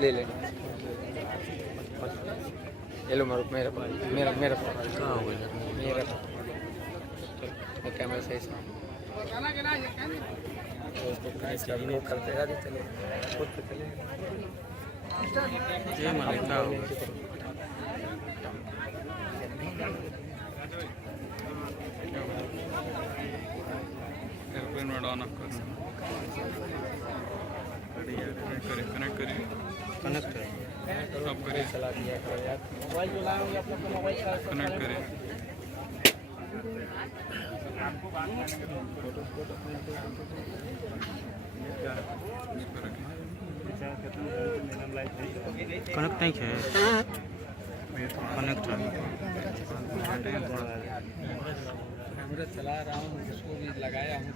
ले ले ये लो मेरा मेरा मेरा मेरा हाँ हो गया मेरा मैं कैमरा सही से वो करते रहते चले खुद पे चले ये मालिक का एयरप्लेन मोड ऑन कर कनेक्ट करिए कनेक्ट अब करिए चला दिया करो यार मोबाइल जो लाए होंगे अपना मोबाइल कनेक्ट करिए कनेक्ट नहीं है कनेक्ट है कैमरा चला रहा हूँ उसको भी लगाया हूँ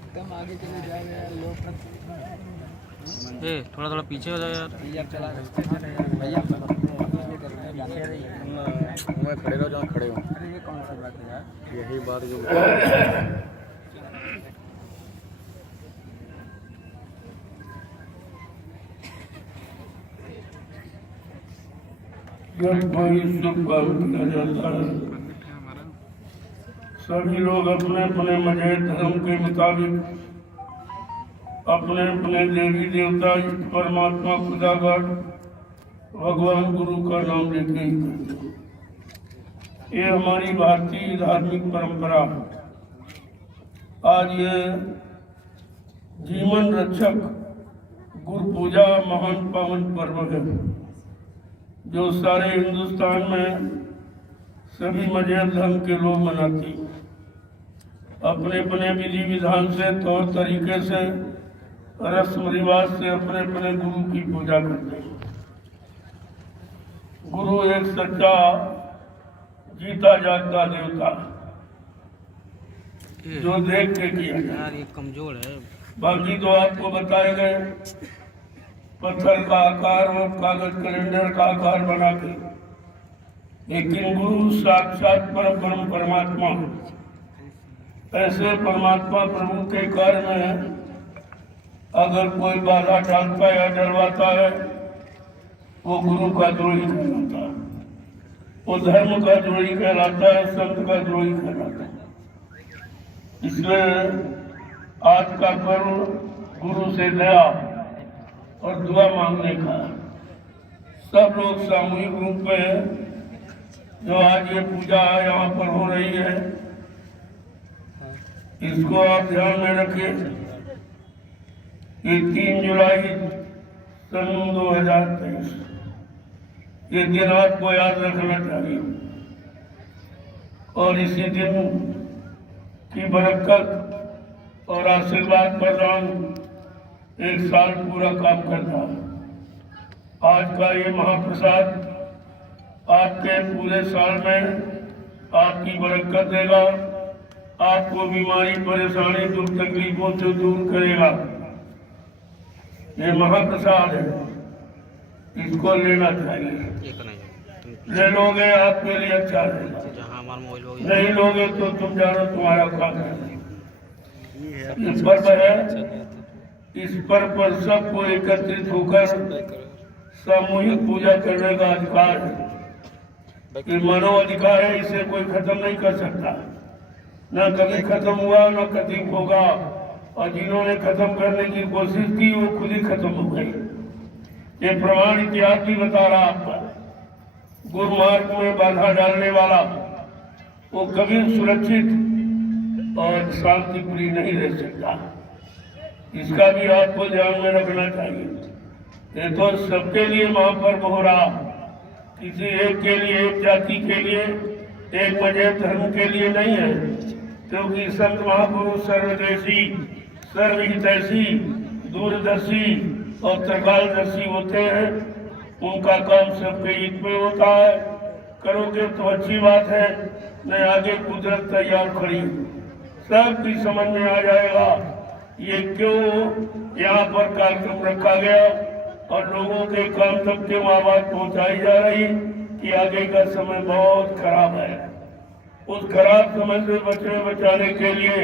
एकदम आगे चले जा रहे हैं लोग थोड़ा थोड़ा पीछे हो जाए यार भैया चला भैया मैं खड़े रहो जहाँ खड़े हो ये कौन सी बात है यार यही बात जो सभी लोग अपने अपने मजहब धर्म के मुताबिक अपने अपने देवी देवता परमात्मा खुदागढ़ भगवान गुरु का नाम लेते ही ये हमारी भारतीय धार्मिक परंपरा है। आज ये जीवन रक्षक गुरु पूजा महान पावन पर्व है जो सारे हिंदुस्तान में सभी मजहब धर्म के लोग मनाती अपने अपने विधि विधान से तौर तरीके से रस्म रिवाज से अपने अपने गुरु की पूजा करते हैं। गुरु एक सच्चा जीता जागता देवता जो देख के किया यार ये कमजोर है। बाकी तो आपको बताए गए पत्थर का आकार और कागज कैलेंडर का आकार बना के, लेकिन गुरु साक्षात परम परमात्मा ऐसे परमात्मा प्रभु के कार्य में अगर कोई बाधा डालता है या डरवाता है वो गुरु का द्रोही कहलाता है, वो धर्म का द्रोही कहलाता है, संत का द्रोही कहलाता है। इसलिए आज का पर्व गुरु से दया और दुआ मांगने का सब लोग सामूहिक रूप में जो आज ये पूजा यहाँ पर हो रही है इसको आप ध्यान में रखें कि 3 जुलाई सन 2023 ये दिन आपको याद रखना चाहिए। और इसी दिन की बरकत और आशीर्वाद प्रदान 1 साल पूरा काम करता है। आज का ये महाप्रसाद आपके पूरे साल में आपकी बरकत देगा, आपको बीमारी परेशानी दुख तकलीफों से दूर करेगा। ये महाप्रसाद है, इसको लेना चाहिए। ले लोगे आपके लिए अच्छा रहेगा, नहीं लोगे तो तुम जानो तुम्हारा काम है। इस पर्व है, इस पर्व पर सबको एकत्रित होकर सामूहिक पूजा करने का अधिकार है। ये मानव अधिकार है, इसे कोई खत्म नहीं कर सकता, न कभी खत्म हुआ न कभी होगा। और जिन्होंने खत्म करने की कोशिश की वो खुद ही खत्म हो गई। ये प्रमाण इतिहास भी बता रहा आपका। गुरुमार्ग में बाधा डालने वाला वो कभी सुरक्षित और शांतिप्रिय नहीं रह सकता। इसका भी आपको ध्यान में रखना चाहिए। ये तो सबके लिए महापर्व हो रहा, किसी एक के लिए, एक जाति के लिए, एक मजहब धर्म के लिए नहीं है, क्योंकि संत महापुरुष सर्वदेशी सर्वहितैषी दूरदर्शी और त्रिकालदर्शी होते हैं। उनका काम सबके हित में होता है। करोगे तो अच्छी बात है, नहीं आगे कुदरत तैयार खड़ी, सबकी समझ में आ जाएगा ये क्यों यहाँ पर कार्यक्रम रखा गया और लोगों के काम तक क्यों आवाज पहुंचाई जा रही कि आगे का समय बहुत खराब है। उस खराब समय से बचाने के लिए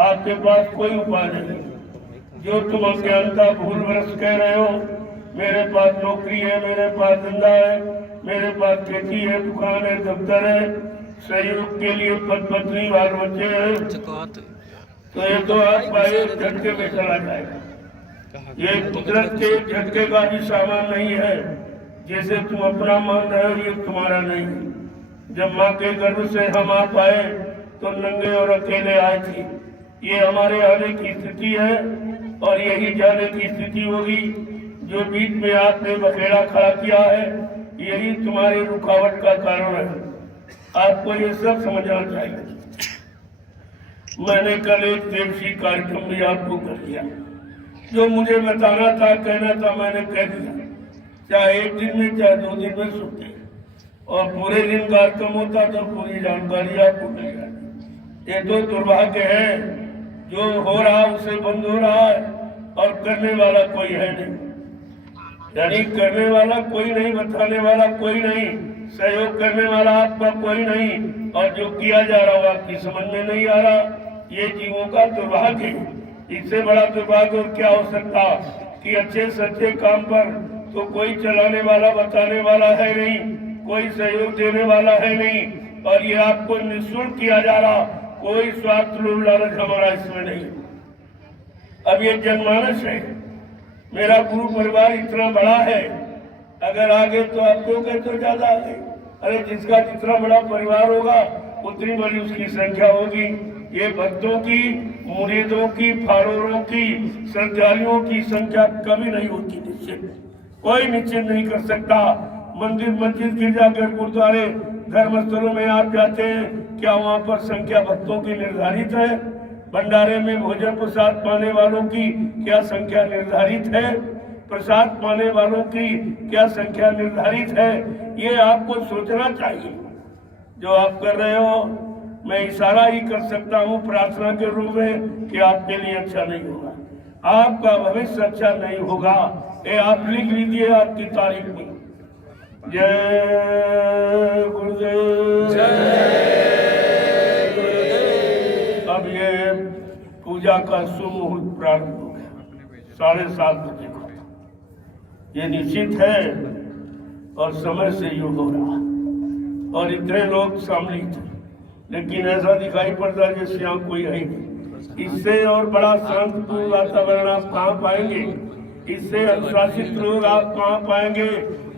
आपके पास कोई उपाय नहीं। जो तुम अज्ञानता भूलवश कह रहे हो, मेरे पास नौकरी है, मेरे पास धंधा है, मेरे पास खेती है, दुकान है, दफ्तर है, सहयोग के लिए पद पत्नी बाल बच्चे हैं, तो ये तो आपका एक झटके में चला जाएगा। ये कुदरत के झटके का भी सामान नहीं है। जैसे तुम अपना मान रहे हो, ये तुम्हारा नहीं। जब माँ के गर्भ से हम आप आए तो नंगे और अकेले आए थे। ये हमारे आने की स्थिति है और यही जाने की स्थिति होगी। जो बीच में आपने बखेड़ा खड़ा किया है, यही तुम्हारी रुकावट का कारण है। आपको ये सब समझना चाहिए। मैंने कल एक देवसी कार्यक्रम भी आपको कर दिया। जो मुझे बताना था, कहना था, मैंने कह दिया। चाहे 1 दिन में, चाहे 2 दिन में सुनते, और पूरे दिन कार्यक्रम होता तो पूरी जानकारी आपको मिल जाती। ये तो दुर्भाग्य है, जो हो रहा उसे बंद हो रहा है और करने वाला कोई है नहीं। यानी करने वाला कोई नहीं, बताने वाला कोई नहीं, सहयोग करने वाला आपका कोई नहीं, और जो किया जा रहा हो आपकी समझ में नहीं आ रहा। ये जीवों का दुर्भाग्य है। इससे बड़ा दुर्भाग्य और क्या हो सकता कि अच्छे सच्चे काम पर तो कोई चलाने वाला, बताने वाला है नहीं, कोई सहयोग देने वाला है नहीं, और ये आपको निःशुल्क किया जा रहा। कोई स्वार्थ लोभ लालच हमारा इसमें नहीं। अब ये जनमानस है। मेरा गुरु परिवार इतना बड़ा है, अगर आगे तो आप क्यों कहते हो ज्यादा आगे? अरे जिसका जितना बड़ा परिवार होगा उतनी बड़ी उसकी संख्या होगी। ये भक्तों की, मुरीदों की, फॉलोअरों की, श्रद्धालुओं की संख्या कभी नहीं होती निश्चित। कोई निश्चित नहीं कर सकता। मंदिर, मस्जिद, गिरजाघर, गुरुद्वारे, धर्मस्थलों में आप जाते हैं, क्या वहाँ पर संख्या भक्तों की निर्धारित है? भंडारे में भोजन प्रसाद पाने वालों की क्या संख्या निर्धारित है? प्रसाद पाने वालों की क्या संख्या निर्धारित है? ये आपको सोचना चाहिए। जो आप कर रहे हो, मैं इशारा ही कर सकता हूँ प्रार्थना के रूप में कि आपके लिए अच्छा नहीं होगा, आपका भविष्य अच्छा नहीं होगा। ये आप लिख लीजिए आपकी तारीख में। जय गुरुदेव, जय गुरुदेव। अब ये पूजा का शुभ मुहूर्त प्रारंभ हो गया 7:30 बजे को। ये निश्चित है और समय से योग हो रहा, और इतने लोग सम्मिलित हैं, लेकिन ऐसा दिखाई पड़ता है जैसे यहाँ कोई है नहीं। इससे और बड़ा शांतिपूर्ण वातावरण आप कहाँ पाएंगे? इससे अनुशासित लोग आप कहाँ पाएंगे?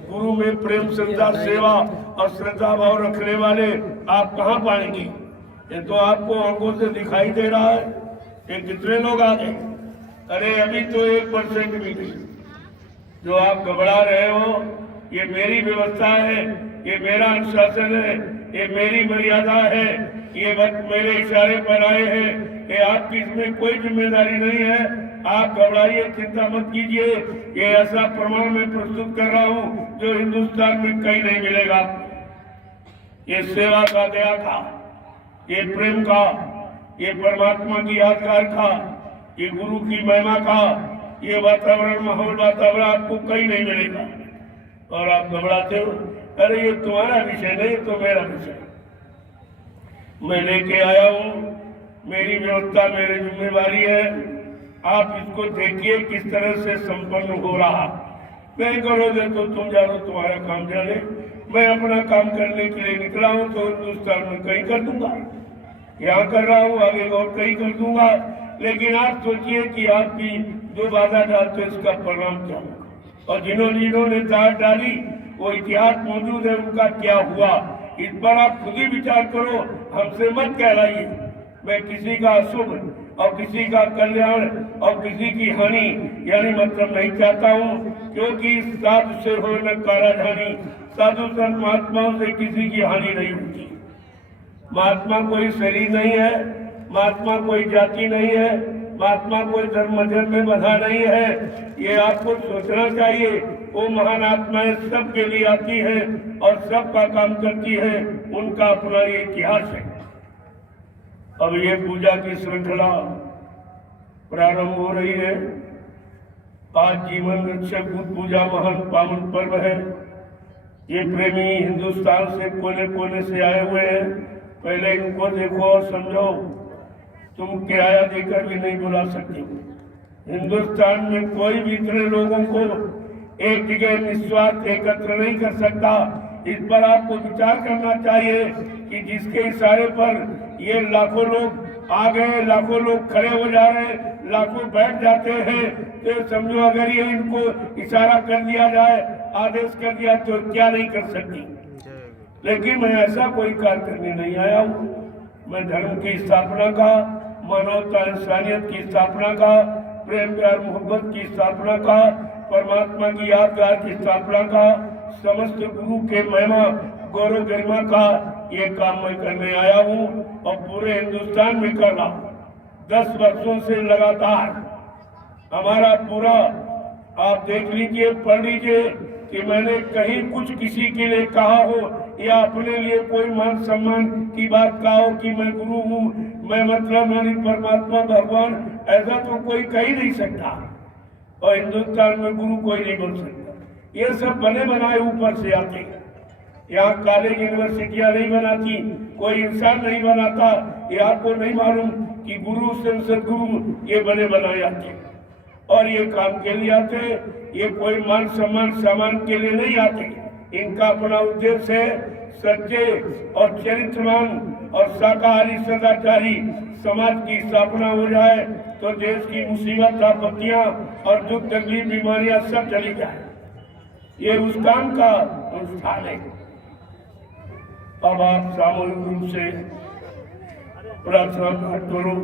गुरु में प्रेम, श्रद्धा, सेवा और श्रद्धा भाव रखने वाले आप कहाँ पाएंगे? ये तो आपको आंखों से दिखाई दे रहा है। ये कितने लोग आ गए? अरे अभी तो 1% भी नहीं। जो आप घबरा रहे हो, ये मेरी व्यवस्था है, ये मेरा अनुशासन है, ये मेरी मर्यादा है, ये वक्त मेरे इशारे पर आए हैं कि आपकी इसमें कोई जिम्मेदारी नहीं है। आप घबराइए, चिंता मत कीजिए। ये ऐसा प्रमाण मैं प्रस्तुत कर रहा हूँ जो हिंदुस्तान में कहीं नहीं मिलेगा। ये सेवा का, दया का, ये प्रेम का, ये परमात्मा की यादगार का, ये गुरु की महिमा का, ये वातावरण, माहौल, वातावरण आपको कहीं नहीं मिलेगा। और आप घबराते हो, अरे ये तुम्हारा विषय नहीं तो मेरा विषय। मैं लेके आया हूँ, मेरी व्यवस्था, मेरी जिम्मेवारी है। आप इसको देखिए किस तरह से संपन्न हो रहा। नहीं करोगे तो तुम जानो, तुम्हारा काम जाने। मैं अपना काम करने के लिए निकला हूँ तो हिंदुस्तान में कहीं कर दूंगा, यहाँ कर रहा हूँ, आगे और कहीं कर दूंगा। लेकिन आप सोचिए कि आपकी जो बाधा डालते इसका परिणाम क्या होगा, और जिन्होंने दांत डाली वो इतिहास मौजूद है, उनका क्या हुआ, इस पर आप खुद ही विचार करो। हमसे मत कहलाइए। मैं किसी का अशुभ और किसी का कल्याण और किसी की हानि यानी मतलब नहीं चाहता हूँ, क्योंकि साधु से हो न काराधानी। साधु संत महात्माओं से किसी की हानि नहीं होती। महात्मा कोई शरीर नहीं है, महात्मा कोई जाति नहीं है, महात्मा कोई धर्म मजहब में बंधा नहीं है। ये आपको सोचना चाहिए। वो महान आत्माएं सबके लिए आती है और सबका काम करती है, उनका अपना ये इतिहास है। अब ये पूजा की श्रृंखला प्रारंभ हो रही है। आज जीवन रक्षक बुद्ध पूजा महान पावन पर्व है। ये प्रेमी हिंदुस्तान से कोने कोने से आए हुए हैं। पहले इनको देखो और समझो। तुम किराया देकर भी नहीं बुला सकते। हिंदुस्तान में कोई भी इतने लोगों को एक जगह निस्वार्थ एकत्र नहीं कर सकता। इस पर आपको विचार करना चाहिए कि जिसके इशारे पर ये लाखों लोग आ गए, लाखों लोग खड़े हो जा रहे हैं, लाखों बैठ जाते हैं, तो समझो अगर ये इनको इशारा कर दिया जाए, आदेश कर दिया, तो क्या नहीं कर सकती। लेकिन मैं ऐसा कोई कार्य करने नहीं आया हूँ। मैं धर्म की स्थापना का, मानवता इंसानियत की स्थापना का, प्रेम प्यार मोहब्बत की स्थापना का, परमात्मा की यादगार की स्थापना का, समस्त गुरु के महिमा गौरव गरिमा का ये काम मैं करने आया हूँ और पूरे हिंदुस्तान में कर रहा हूँ। 10 वर्षों से लगातार हमारा पूरा, आप देख लीजिए, पढ़ लीजिए कि मैंने कहीं कुछ किसी के लिए कहा हो या अपने लिए कोई मान सम्मान की बात कहा हो कि मैं गुरु हूँ, मैं मतलब मेरी परमात्मा भगवान, ऐसा तो कोई कह ही नहीं सकता। और हिंदुस्तान में गुरु कोई नहीं बन सकता। ये सब बने बनाए ऊपर से आते हैं। यहाँ कॉलेज यूनिवर्सिटियाँ नहीं बनाती, कोई इंसान नहीं बनाता। ये आपको नहीं मालूम कि गुरु संसद गुरु ये बने बनाए आते हैं और ये काम के लिए आते। ये कोई मान सम्मान सामान के लिए नहीं आते। इनका अपना उद्देश्य है सच्चे और चरित्रवान और शाकाहारी सदाचारी समाज की स्थापना हो जाए तो देश की मुसीबत, आपत्तियां और दुख तकलीफ, बीमारियां सब चली जाए। ये उस काम का अनुष्ठान है। अब आप सामूहिक रूप से प्रार्थना करो।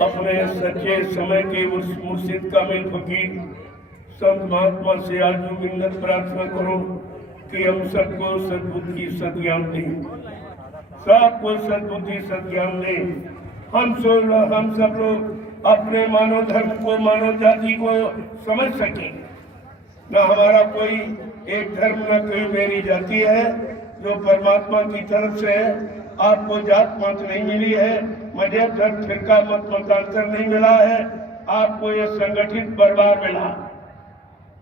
अपने सच्चे समय के उस मुर्शिद कामिल फकीर संत महात्मा से आज मिन्नत प्रार्थना करो कि हम सबको सद्बुद्धि सद्ज्ञान दें, सबको सद्बुद्धि सद्ज्ञान दें। हम सब लोग अपने मानव धर्म को, मानव जाति को समझ सकें। न हमारा कोई एक धर्म, न कोई मेरी जाति है, जो परमात्मा की तरफ से है। आपको जात पात नहीं मिली है, मजहब धर्म फिरका मत मतांतर नहीं मिला है। आपको ये संगठित परिवार मिला,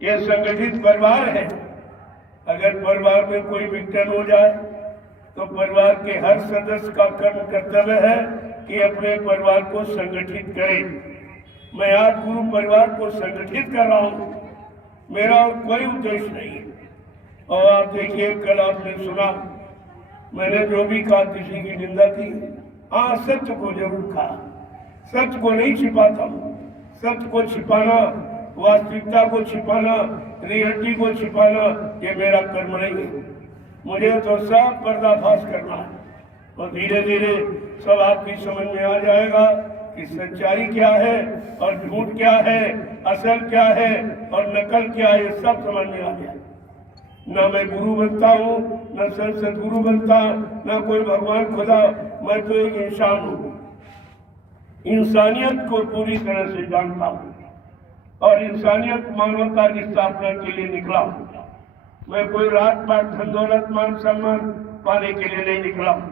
ये संगठित परिवार है। अगर परिवार में कोई विघटन हो जाए तो परिवार के हर सदस्य का कर्म कर्तव्य है कि अपने परिवार को संगठित करे। मैं आज गुरु परिवार को संगठित कर रहा हूँ, मेरा और कोई उद्देश्य नहीं है। और आप देखिए, कल आपने सुना मैंने जो भी कहा, किसी की निंदा की। हाँ, सत्य को जरूर कहा, सत्य को नहीं छिपाता हूँ। सत्य को छिपाना, वास्तविकता को छिपाना, रियलिटी को छिपाना, ये मेरा कर्म नहीं है। मुझे तो सब पर्दाफाश करना है और धीरे धीरे सब आपकी समझ में आ जाएगा कि सच्चाई क्या है और झूठ क्या है, असल क्या है और नकल क्या है, सब समझ में आ जाए। न मैं गुरु बनता हूँ, न सदगुरु बनता, न कोई भगवान खुदा, मैं तो एक इंसान हूँ। इंसानियत को पूरी तरह से जानता हूँ और इंसानियत मानवता की स्थापना के लिए निकला हूँ। मैं कोई रात पात धन दौलत मान सम्मान पाने के लिए नहीं निकला हूँ,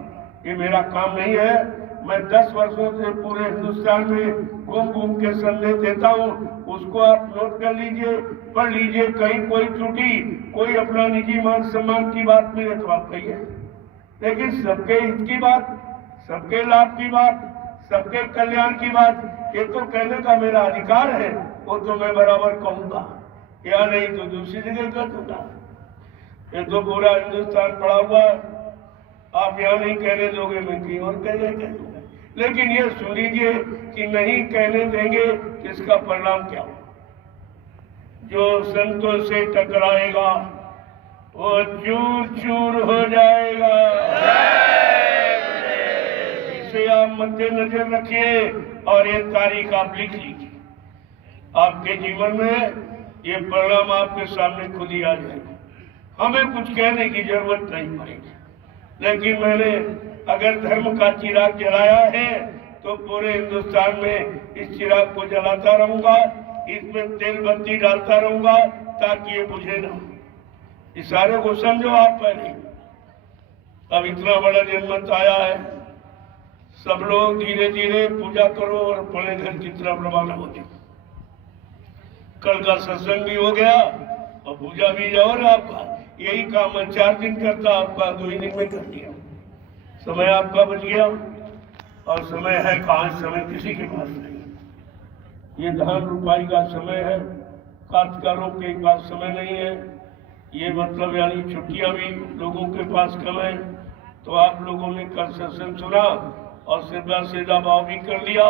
ये मेरा काम नहीं है। मैं 10 वर्षों से पूरे हिंदुस्तान में घूम घूम के संदेश देता हूँ, उसको आप नोट कर लीजिए, पढ़ लीजिए। कहीं कोई त्रुटि, कोई अपना निजी मान सम्मान की बात मिले तो आप कहिए, लेकिन सबके हित की बात, सबके लाभ की बात, सबके कल्याण की बात, ये तो कहने का मेरा अधिकार है, वो तो मैं बराबर कहूँगा, या नहीं तो दूसरी जगह कर दूंगा। ये तो पूरा हिंदुस्तान पड़ा हुआ, आप यहाँ नहीं कहने दोगे, मैं कहीं और कह दूंगा। लेकिन ये सुन लीजिए कि नहीं कहने देंगे इसका परिणाम क्या हो। जो संतों से टकराएगा वो चूर चूर हो जाएगा। इसे आप मद्देनजर रखिए और ये तारीख आप लिख लीजिए। आपके जीवन में ये परिणाम आपके सामने खुद ही आ जाएगा। हमें कुछ कहने की जरूरत नहीं पड़ेगी। लेकिन मैंने अगर धर्म का चिराग जलाया है तो पूरे हिंदुस्तान में इस चिराग को जलाता रहूंगा, इसमें तेल बत्ती डालता रहूंगा ताकि ये बुझे ना। इस सारे को समझो आप पहले। अब इतना बड़ा जनमत आया है, सब लोग धीरे धीरे पूजा करो और अपने घर की तरफ रवाना हो जाओ। कल का सत्संग भी हो गया और पूजा भी जाओ। आपका यही काम मैं 4 दिन करता, आपका 2 ही दिन में कर दिया। समय आपका बच गया और समय है कहाँ, समय किसी के पास नहीं। ये धान रुपाई का समय है, काश्तकारों के पास समय नहीं है। ये मतलब यानी छुट्टियां भी लोगों के पास कम है। तो आप लोगों ने कल सत्संग सुना और सीधा सीधा भाव भी कर लिया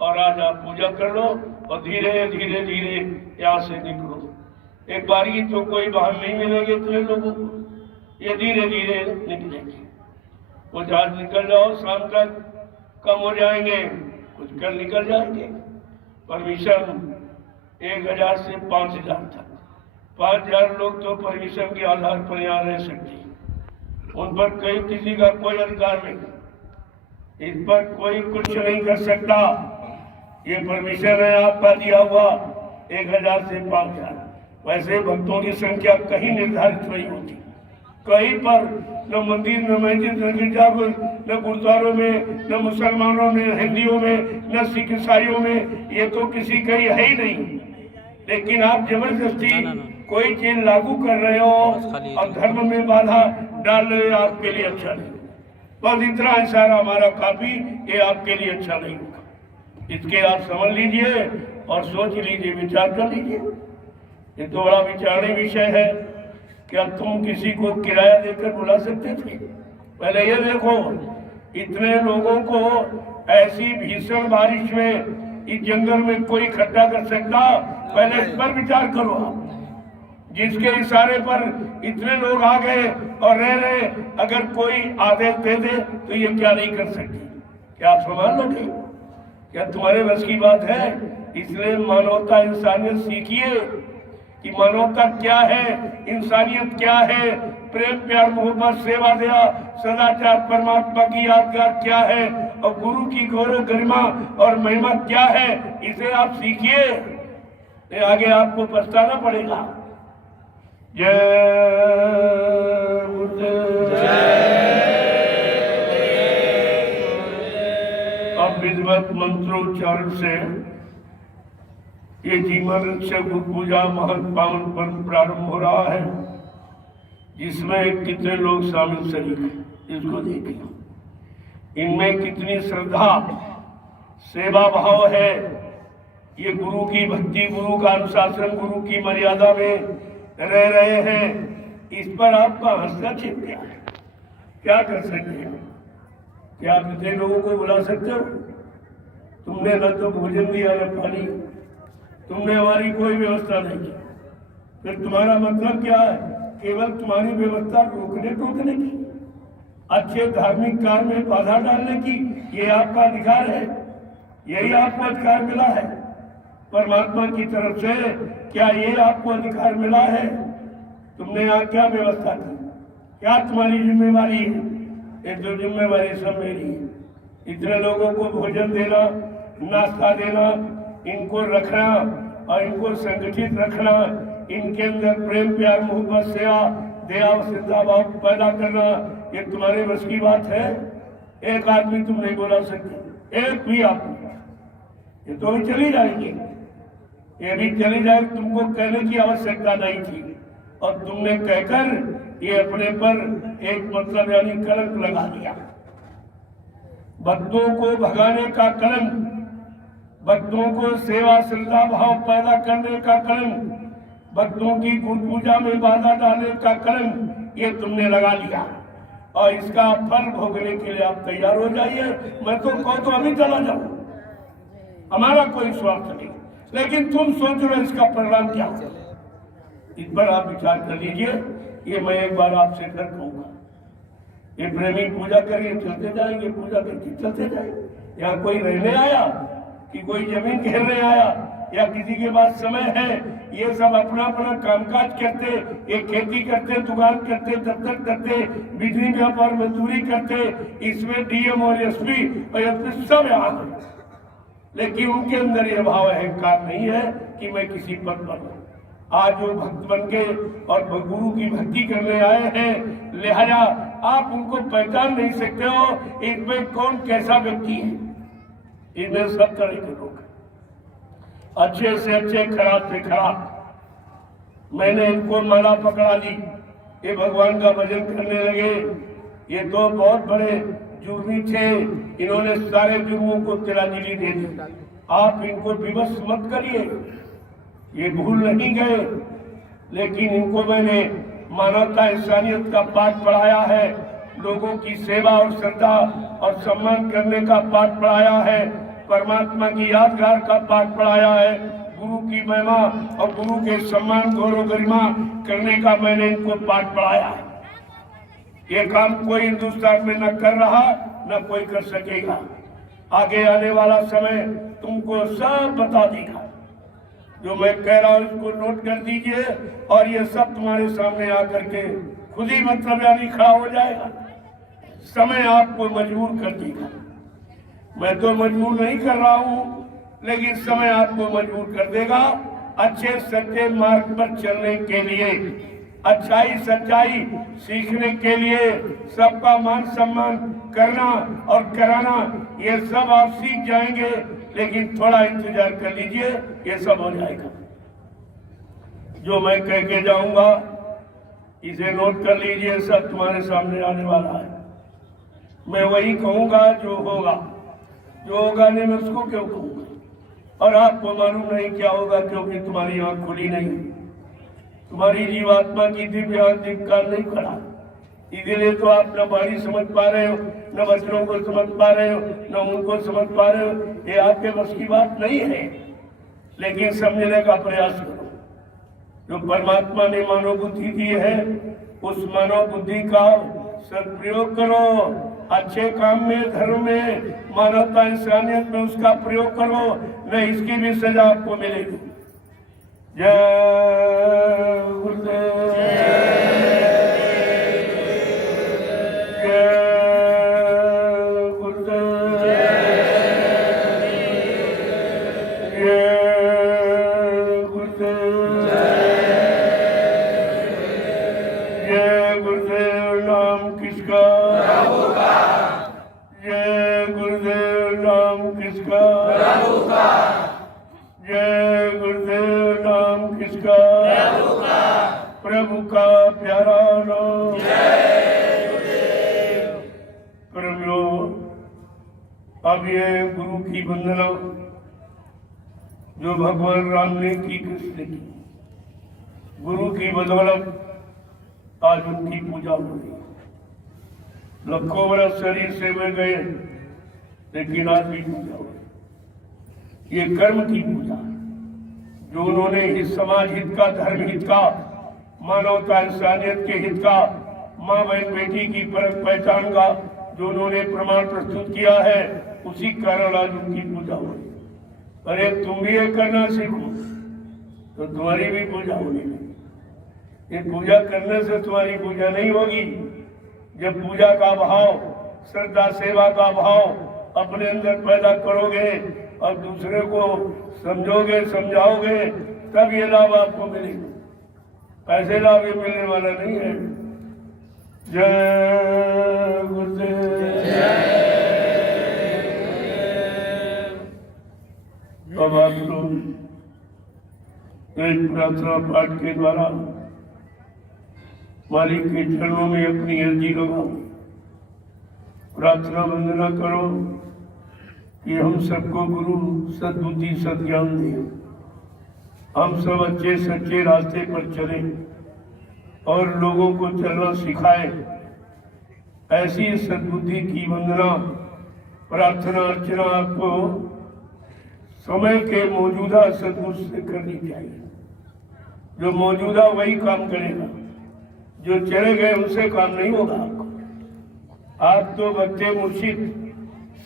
और आज आप पूजा कर लो और धीरे धीरे धीरे यहाँ से निकलो। एक बार ही तो कोई बाहर नहीं मिलेंगे इतने लोगों को, ये धीरे धीरे निकलेंगे। कुछ आज निकल जाओ, शाम तक कम हो जाएंगे, कुछ कल निकल जाएंगे। परमिशन 1000 से 5000 तक, 5000 लोग तो परमिशन के आधार पर यहाँ रह सकते हैं। उन पर कहीं किसी का कोई अधिकार नहीं, इस पर कोई कुछ नहीं कर सकता। ये परमिशन है आपका दिया हुआ 1000 से 5000। वैसे भक्तों की संख्या कहीं निर्धारित नहीं होती, कहीं पर न मंदिर, न मस्जिद, न गिरजाघर, न गुरुद्वारों में, न मुसलमानों में, हिंदियों में, न सिख ईसाइयों में, ये तो किसी का ही है ही नहीं। लेकिन आप जबरदस्ती कोई चीज लागू कर रहे हो और धर्म में बाधा डाल रहे हो, आपके लिए अच्छा नहीं। बस इतना इशारा हमारा काफी, ये आपके लिए अच्छा नहीं होगा। इसके आप समझ लीजिए और सोच लीजिए, विचार कर लीजिए। ये तो बड़ा विचारणीय विषय है। क्या तुम किसी को किराया देकर बुला सकते थे? पहले ये देखो, इतने लोगों को ऐसी भीषण बारिश में इस जंगल में कोई इकट्ठा कर सकता? पहले इस पर विचार करो आप। जिसके इशारे पर इतने लोग आ गए और रह रहे, अगर कोई आदेश दे दे तो ये क्या नहीं कर सकते? क्या आप संभाल लोगे? क्या तुम्हारे बस की बात है? इसलिए मानवता, इंसानियत सीखिए कि मानवता क्या है, इंसानियत क्या है, प्रेम प्यार मोहब्बत सेवा दया सदाचार परमात्मा की यादगार क्या है और गुरु की गौरव गरिमा और महिमा क्या है, इसे आप सीखिए। आगे आपको पछताना पड़ेगा। जय गुरुदेव। अब विधिवत मंत्रोच्चारण से ये जीवन रक्षक गुरु पूजा महत पावन पर्व प्रारंभ हो रहा है, जिसमें कितने लोग शामिल शरीक हैं, इसको देखिए। इनमें कितनी श्रद्धा, सेवा भाव है। ये गुरु की भक्ति, गुरु का अनुशासन, गुरु की मर्यादा में रह रहे हैं। इस पर आपका हस्तक्षेप क्या है? क्या कर सकते हैं? क्या आप इतने लोगों को बुला सकते हो? तुमने न तो भोजन दिया न पानी, तुमने हमारी कोई व्यवस्था नहीं की, फिर तुम्हारा मतलब क्या है? केवल तुम्हारी व्यवस्था रोकने टोकने की, अच्छे धार्मिक कार्य में बाधा डालने की, ये आपका अधिकार है? यही आपको अधिकार मिला है परमात्मा की तरफ से? क्या ये आपको अधिकार मिला है? तुमने यहाँ क्या व्यवस्था की, क्या तुम्हारी जिम्मेवारी है? ये जो जिम्मेवारी सब मेरी है। इतने लोगों को भोजन देना, नाश्ता देना, इनको रखना और इनको संगठित रखना, इनके अंदर प्रेम प्यार मोहब्बत सेवा दया श्रद्धा भाव पैदा करना, ये तुम्हारे बस की बात है? एक आदमी तुम नहीं बुला सकते, एक भी आदमी। ये तो भी चली जाएगी, ये भी चली जाएगी, तुमको कहने की आवश्यकता नहीं थी और तुमने कहकर ये अपने पर एक मतलब यानी कलंक लगा दिया। भक्तों को भगाने का कलंक, भक्तों को सेवा श्रद्धा भाव पैदा करने का कलंक, भक्तों की गुरु पूजा में बाधा डालने का कलंक ये तुमने लगा लिया और इसका फल भोगने के लिए आप तैयार हो जाइए। मैं तो कहूँ तो अभी चला जाऊं, हमारा कोई स्वार्थ नहीं, लेकिन तुम सोच रहे इसका परिणाम क्या हो, इस पर आप विचार कर लीजिए। ये मैं एक बार आपसे कर कहूँगा, ये प्रेमी पूजा करिए चलते जाएंगे, पूजा करके चलते जाएंगे। यहाँ कोई रहने आया कि कोई जमीन घेरने आया या किसी के पास समय है, ये सब अपना अपना कामकाज करते, ये खेती करते, दुकान करते, दफ्तर करते, बिजली व्यापार मजदूरी करते, इसमें डीएम और एसपी और एसपी सब यहाँ है, लेकिन उनके अंदर ये भाव अहंकार नहीं है कि मैं किसी पद पर हूँ। आज वो भक्त बन के और गुरु की भक्ति करने आए हैं, लिहाजा आप उनको पहचान नहीं सकते हो इसमें कौन कैसा व्यक्ति है। इनमें सब तरह के लोग, अच्छे से अच्छे, खराब से खराब। मैंने इनको माला पकड़ा ली, ये भगवान का भजन करने लगे। ये तो बहुत बड़े जुर्मी थे, इन्होंने सारे जुर्मों को तिलांजलि दे दी। आप इनको विवश मत करिए, ये भूल नहीं गए, लेकिन इनको मैंने मानवता इंसानियत का पाठ पढ़ाया है, लोगों की सेवा और श्रद्धा और सम्मान करने का पाठ पढ़ाया है, परमात्मा की यादगार का पाठ पढ़ाया है, गुरु की महिमा और गुरु के सम्मान गौरव गरिमा करने का मैंने इनको पाठ पढ़ाया है। ये काम कोई हिंदुस्तान में न कर रहा, न कोई कर सकेगा। आगे आने वाला समय तुमको सब बता देगा। जो मैं कह रहा हूँ इसको नोट कर दीजिए और ये सब तुम्हारे सामने आकर के खुद ही मतलब यानी खड़ा हो जाएगा। समय आपको मजबूर कर देगा, मैं तो मजबूर नहीं कर रहा हूँ, लेकिन समय आपको मजबूर कर देगा अच्छे सच्चे मार्ग पर चलने के लिए, अच्छाई सच्चाई सीखने के लिए, सबका मान सम्मान करना और कराना, ये सब आप सीख जाएंगे। लेकिन थोड़ा इंतजार कर लीजिए, ये सब हो जाएगा। जो मैं कह के जाऊंगा इसे नोट कर लीजिए, सब तुम्हारे सामने आने वाला है। मैं वही कहूंगा जो होगा, जो होगा नहीं मैं उसको क्यों कहूंगा। और आपको मालूम नहीं क्या होगा, क्योंकि तुम्हारी आंख खुली नहीं, तुम्हारी जीवात्मा की दिव्य आंख दिखकार नहीं खड़ा। इसीलिए तो आप न बाणी समझ पा रहे हो, न वचनों को समझ पा रहे हो, न उनको समझ पा रहे हो। ये आपके बस की बात नहीं है, लेकिन समझने का प्रयास करो। जो परमात्मा ने मानव बुद्धि दी है, उस मानव बुद्धि का सदप्रयोग करो। अच्छे काम में, धर्म में, मानवता इंसानियत में उसका प्रयोग करो, नहीं इसकी भी सजा आपको मिलेगी। जय गुरुदेव, प्रभु का प्यारा नाम। प्रभु अब ये गुरु की वंदना जो भगवान राम ने की, कृष्ण की, गुरु की बदौलत आज उनकी पूजा हो रही है। लाखों बरस शरीर से में गए, लेकिन आज भी पूजा हो रही। ये कर्म की पूजा जो उन्होंने इस समाज हित का, धर्म हित का, मानवता इंसानियत के हित का, माँ बहन बेटी की परख पहचान का जो उन्होंने प्रमाण प्रस्तुत किया है, उसी कारण आज उनकी पूजा हो रही। अरे तुम भी ये करना सीखो तो तुम्हारी भी पूजा होने लगी। ये पूजा करने से तुम्हारी पूजा नहीं होगी। जब पूजा का भाव, श्रद्धा सेवा का भाव अपने अंदर पैदा करोगे और दूसरे को समझोगे, समझाओगे, तब ये लाभ आपको मिलेगा। ऐसे लाभ ये मिलने वाला नहीं है। जय गुरुदेव। अब आप लोग एक प्रार्थना पाठ के द्वारा मालिक के चरणों में अपनी अर्जी लगाओ, प्रार्थना वंदना करो कि हम सबको गुरु सद्बुद्धि सद्ज्ञान दे, हम सब अच्छे सच्चे रास्ते पर चले और लोगों को चलना सिखाए। ऐसी सद्बुद्धि की वंदना प्रार्थना अर्चना आपको समय के मौजूदा सद्गुरु से करनी चाहिए। जो मौजूदा वही काम करेगा, जो चले गए उनसे काम नहीं होगा। आप तो बच्चे मुर्शिद,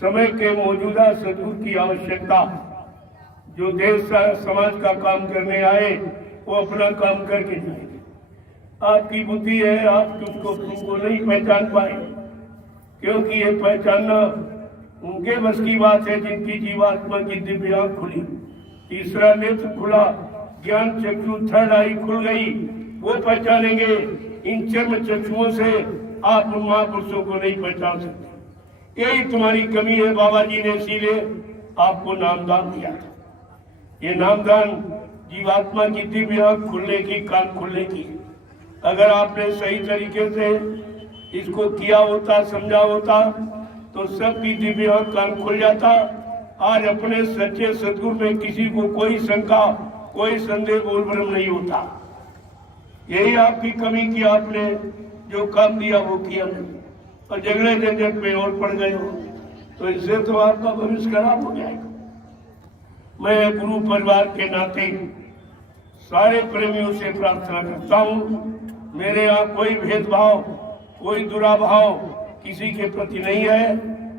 समय के मौजूदा सद्गुरु की आवश्यकता, जो देश समाज का काम करने आए वो अपना काम करके जाएंगे। आपकी बुद्धि है, आप उसको नहीं पहचान पाए, क्योंकि ये पहचानना उनके बस की बात है जिनकी जीवात्मा की दिव्य आंख खुली, तीसरा नेत्र खुला, ज्ञान चक्षु थर्ड आई खुल गई, वो पहचानेंगे। इन चर्म चक्षुओं से आप महापुरुषों को नहीं पहचान सकते। यही तुम्हारी कमी है। बाबा जी ने इसीलिए आपको नामदान दिया था। ये नामदान जीवात्मा की दिव्य आंख खुलने की, कान खुलने की। अगर आपने सही तरीके से इसको किया होता, समझा होता, तो सबकी दिव्य आंख कान खुल जाता। आज अपने सच्चे सद्गुरु में किसी को कोई शंका, कोई संदेह, बोल भ्रम नहीं होता। यही आपकी कमी की, आपने जो काम दिया वो किया नहीं और झगड़े झंझट में और पड़ गए हो, तो इससे तो आपका भविष्य खराब हो जाएगा। मैं गुरु परिवार के नाते सारे प्रेमियों से प्रार्थना करता हूँ, मेरे यहाँ कोई भेदभाव, कोई दुराभाव किसी के प्रति नहीं है।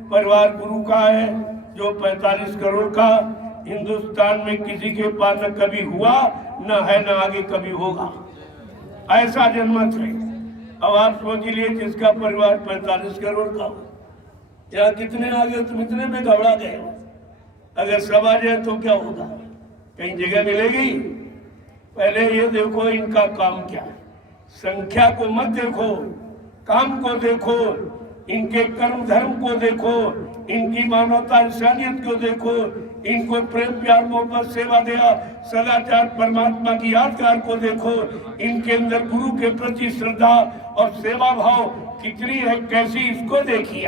परिवार गुरु का है, जो 45 करोड़ का हिंदुस्तान में किसी के पास न कभी हुआ, न है, न आगे कभी होगा। ऐसा जनमत है। अब आप सोच लिए जिसका परिवार 45 करोड़ का हो, या कितने आगे, तुम इतने में घबरा गए हो। अगर सब आ जाए तो क्या होगा, कहीं जगह मिलेगी? पहले ये देखो इनका काम क्या है। संख्या को मत देखो, काम को देखो, इनके कर्म धर्म को देखो, इनकी मानवता इंसानियत को देखो, इनको प्रेम प्यार मोहब्बत सेवा दया सदाचार परमात्मा की यादगार को देखो। इनके अंदर गुरु के प्रति श्रद्धा और सेवा भाव कितनी है, कैसी, इसको देखिए।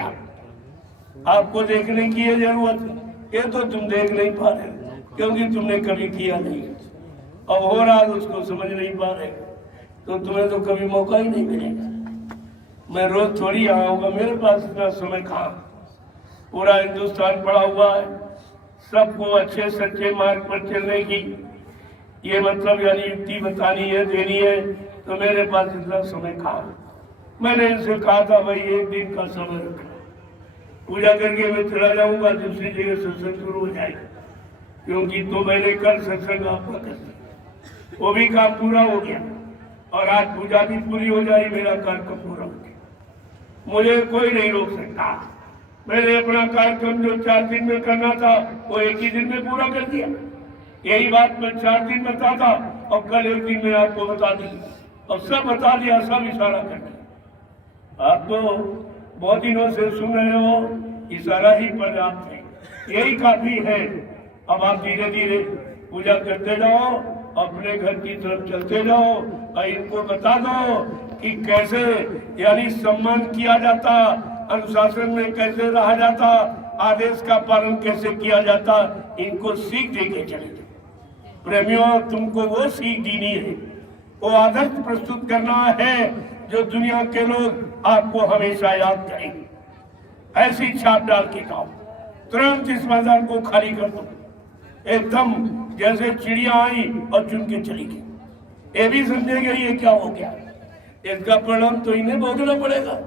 आपको देखने की ये जरूरत है। ये तो तुम देख नहीं पा रहे क्योंकि तुमने कभी किया नहीं, अब हो रहा उसको समझ नहीं पा रहे, तो तुम्हें तो कभी मौका ही नहीं मिलेगा। मैं रोज थोड़ी आऊंगा, मेरे पास इतना समय कहाँ। पूरा हिंदुस्तान पड़ा हुआ है, सबको अच्छे सच्चे मार्ग पर चलने की ये मतलब यानी युक्ति बतानी है, देनी है, तो मेरे पास इतना समय कहाँ। मैंने इनसे कहा था भाई एक दिन का समय रखा, पूजा करके मैं चला जाऊंगा, दूसरी जगह सत्संग शुरू हो जाएगा, क्योंकि तो मैंने कल सत्संग आपका कर, वो भी काम पूरा हो गया और आज पूजा भी पूरी हो जाए, मेरा कार्यक्रम पूरा हो गया। मुझे कोई नहीं रोक सकता। मैंने अपना कार्यक्रम जो 4 दिन में करना था वो एक ही दिन में पूरा कर दिया। यही बात मैं 4 दिन में था और कल एक दिन में आपको बता दी और सब बता दिया, सब इशारा कर दिया। आप तो बहुत दिनों से सुन रहे हो, इशारा ही पर्याप्त है, यही काफी है। अब आप धीरे धीरे पूजा करते जाओ, अपने घर की तरफ चलते जाओ और इनको बता दो कि कैसे यानी सम्मान किया जाता, अनुशासन में कैसे रहा जाता, आदेश का पालन कैसे किया जाता, इनको सीख देके चले जाओ। प्रेमियों, तुमको वो सीख देनी है, वो आदर्श प्रस्तुत करना है जो दुनिया के लोग आपको हमेशा याद करेंगे। ऐसी छाप डाल के जाओ, तुरंत इस मैदान को खाली कर दो, एकदम जैसे चिड़िया आई और चुन के चली गई। ये भी समझेंगे ये क्या हो गया, इसका परिणाम तो इन्हें भोगना पड़ेगा।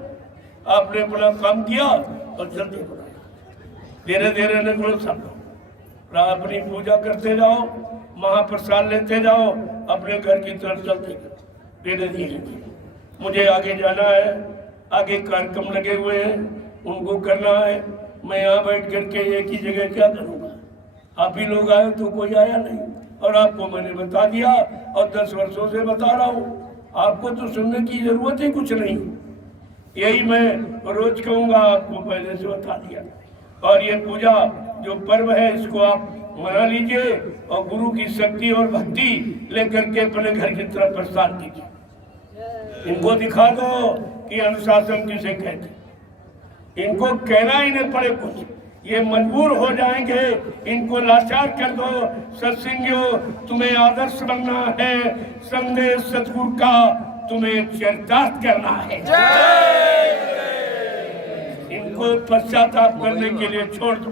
आपने अपना काम किया और चलते पड़ेगा। धीरे धीरे निकलो सब लोग, अपनी पूजा करते जाओ, महाप्रसाद लेते जाओ, अपने घर की तरफ चलते जाओ। धीरे धीरे। मुझे आगे जाना है, आगे कार्यक्रम लगे हुए हैं, उनको करना है। मैं यहाँ बैठ करके एक ही जगह क्या करूँगा? आप ही लोग आए तो कोई आया नहीं, और आपको मैंने बता दिया और 10 वर्षों से बता रहा हूँ। आपको तो सुनने की जरूरत ही कुछ नहीं। यही मैं रोज कहूँगा, आपको पहले से बता दिया। और ये पूजा जो पर्व है इसको आप मना लीजिए और गुरु की शक्ति और भक्ति लेकर के अपने घर की तरफ प्रस्थान कीजिए। इनको दिखा दो कि अनुशासन किसे कहते। इनको कहना ही नहीं पड़े कुछ, ये मजबूर हो जाएंगे। इनको लाचार कर दो। सत्संगियों, तुम्हें आदर्श बनना है, संदेश सतगुरु का तुम्हें चरितार्थ करना है। इनको पश्चाताप करने के लिए छोड़ दो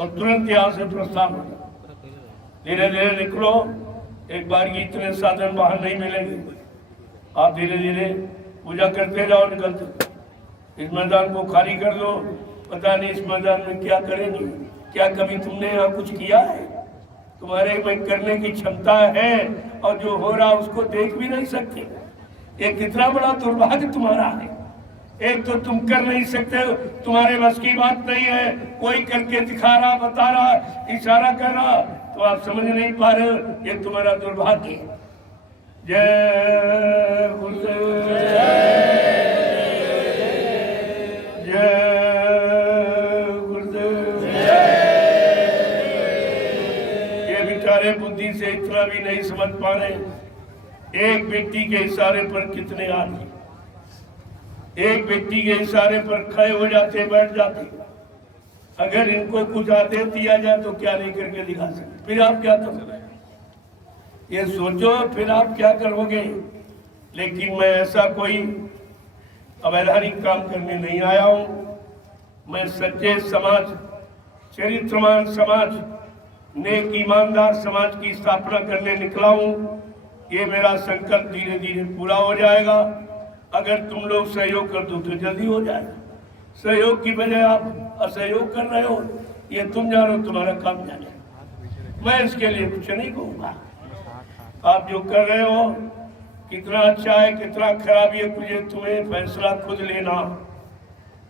और तुरंत यहाँ से प्रस्थान हो। धीरे धीरे निकलो। एक बार की इतने साधन बाहर नहीं मिलेंगे। आप धीरे धीरे पूजा करते जाओ, निकलते। इस मैदान को खाली कर दो। पता नहीं इस मैदान में क्या करेंगे। क्या कभी तुमने यहाँ कुछ किया है? तुम्हारे में करने की क्षमता है और जो हो रहा उसको देख भी नहीं सकते। ये कितना बड़ा दुर्भाग्य तुम्हारा है। एक तो तुम कर नहीं सकते, तुम्हारे बस की बात नहीं है। कोई करके दिखा रहा, बता रहा, इशारा कर रहा, तो आप समझ नहीं पा रहे हो। ये तुम्हारा दुर्भाग्य है। जय गुरुदेव, जय गुरुदेव। ये बेचारे बुद्धि से इतना भी नहीं समझ पा रहे। एक व्यक्ति के इशारे पर कितने आदमी, एक व्यक्ति के इशारे पर खड़े हो जाते, बैठ जाते। अगर इनको कुछ आदेश दिया जाए तो क्या नहीं करके दिखा सकते। फिर आप क्या करोगे? ये सोचो, फिर आप क्या करोगे? लेकिन मैं ऐसा कोई अवैधानिक काम करने नहीं आया हूँ। मैं सच्चे समाज, चरित्रवान समाज, नेक ईमानदार समाज की स्थापना करने निकला हूँ। ये मेरा संकल्प धीरे धीरे पूरा हो जाएगा। अगर तुम लोग सहयोग कर दो तो जल्दी हो जाएगा। सहयोग की बजाय आप असहयोग कर रहे हो, ये तुम जानो, तुम्हारा काम जाने। मैं इसके लिए कुछ नहीं कहूँगा। आप जो कर रहे हो कितना अच्छा है, कितना खराब है, मुझे तुम्हें फैसला खुद लेना।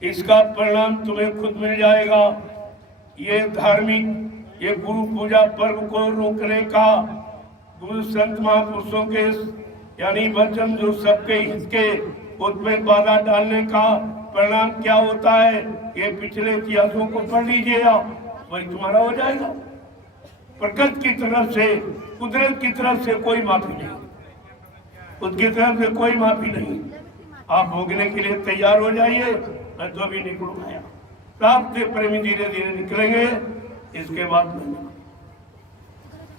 इसका परिणाम तुम्हें खुद मिल जाएगा। ये धार्मिक, ये गुरु पूजा पर्व को रोकने का, गुरु संत महापुरुषों के यानी वचन जो सबके हित के, उसमें बाधा डालने का परिणाम क्या होता है, ये पिछले इतिहासों को पढ़ लीजिए आप, वही तुम्हारा हो जाएगा। प्रकृति की तरफ से, कुदरत की तरफ से कोई माफी नहीं, उसकी तरफ से कोई माफी नहीं। आप भोगने के लिए तैयार हो जाइए। मैं तो अभी निकलूंगा। रास्ते प्रेमी धीरे धीरे निकलेंगे। इसके बाद मैं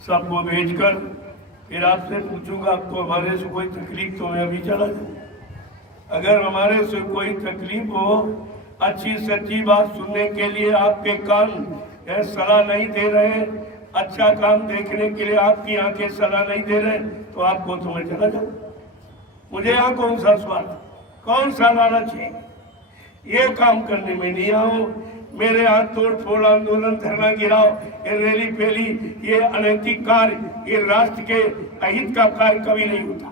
सबको भेजकर फिर आपसे पूछूंगा, आपको हमारे से कोई तकलीफ तो मैं अभी चला जाऊँ। अगर हमारे से कोई तकलीफ हो, अच्छी सच्ची बात सुनने के लिए आपके कान सलाह नहीं दे रहे, अच्छा काम देखने के लिए आपकी आंखें सलाह नहीं दे रहे, तो आपको तो मैं चला जाऊँ। मुझे यहाँ कौन सा स्वार्थ, कौन सा लालच है? ये काम करने में नहीं आऊँ। मेरे हाथ तोड़ फोड़, आंदोलन, धरना गिराओ, ये रैली फैली, ये अनैतिक कार्य, ये राष्ट्र के अहित का कार्य कभी नहीं होता।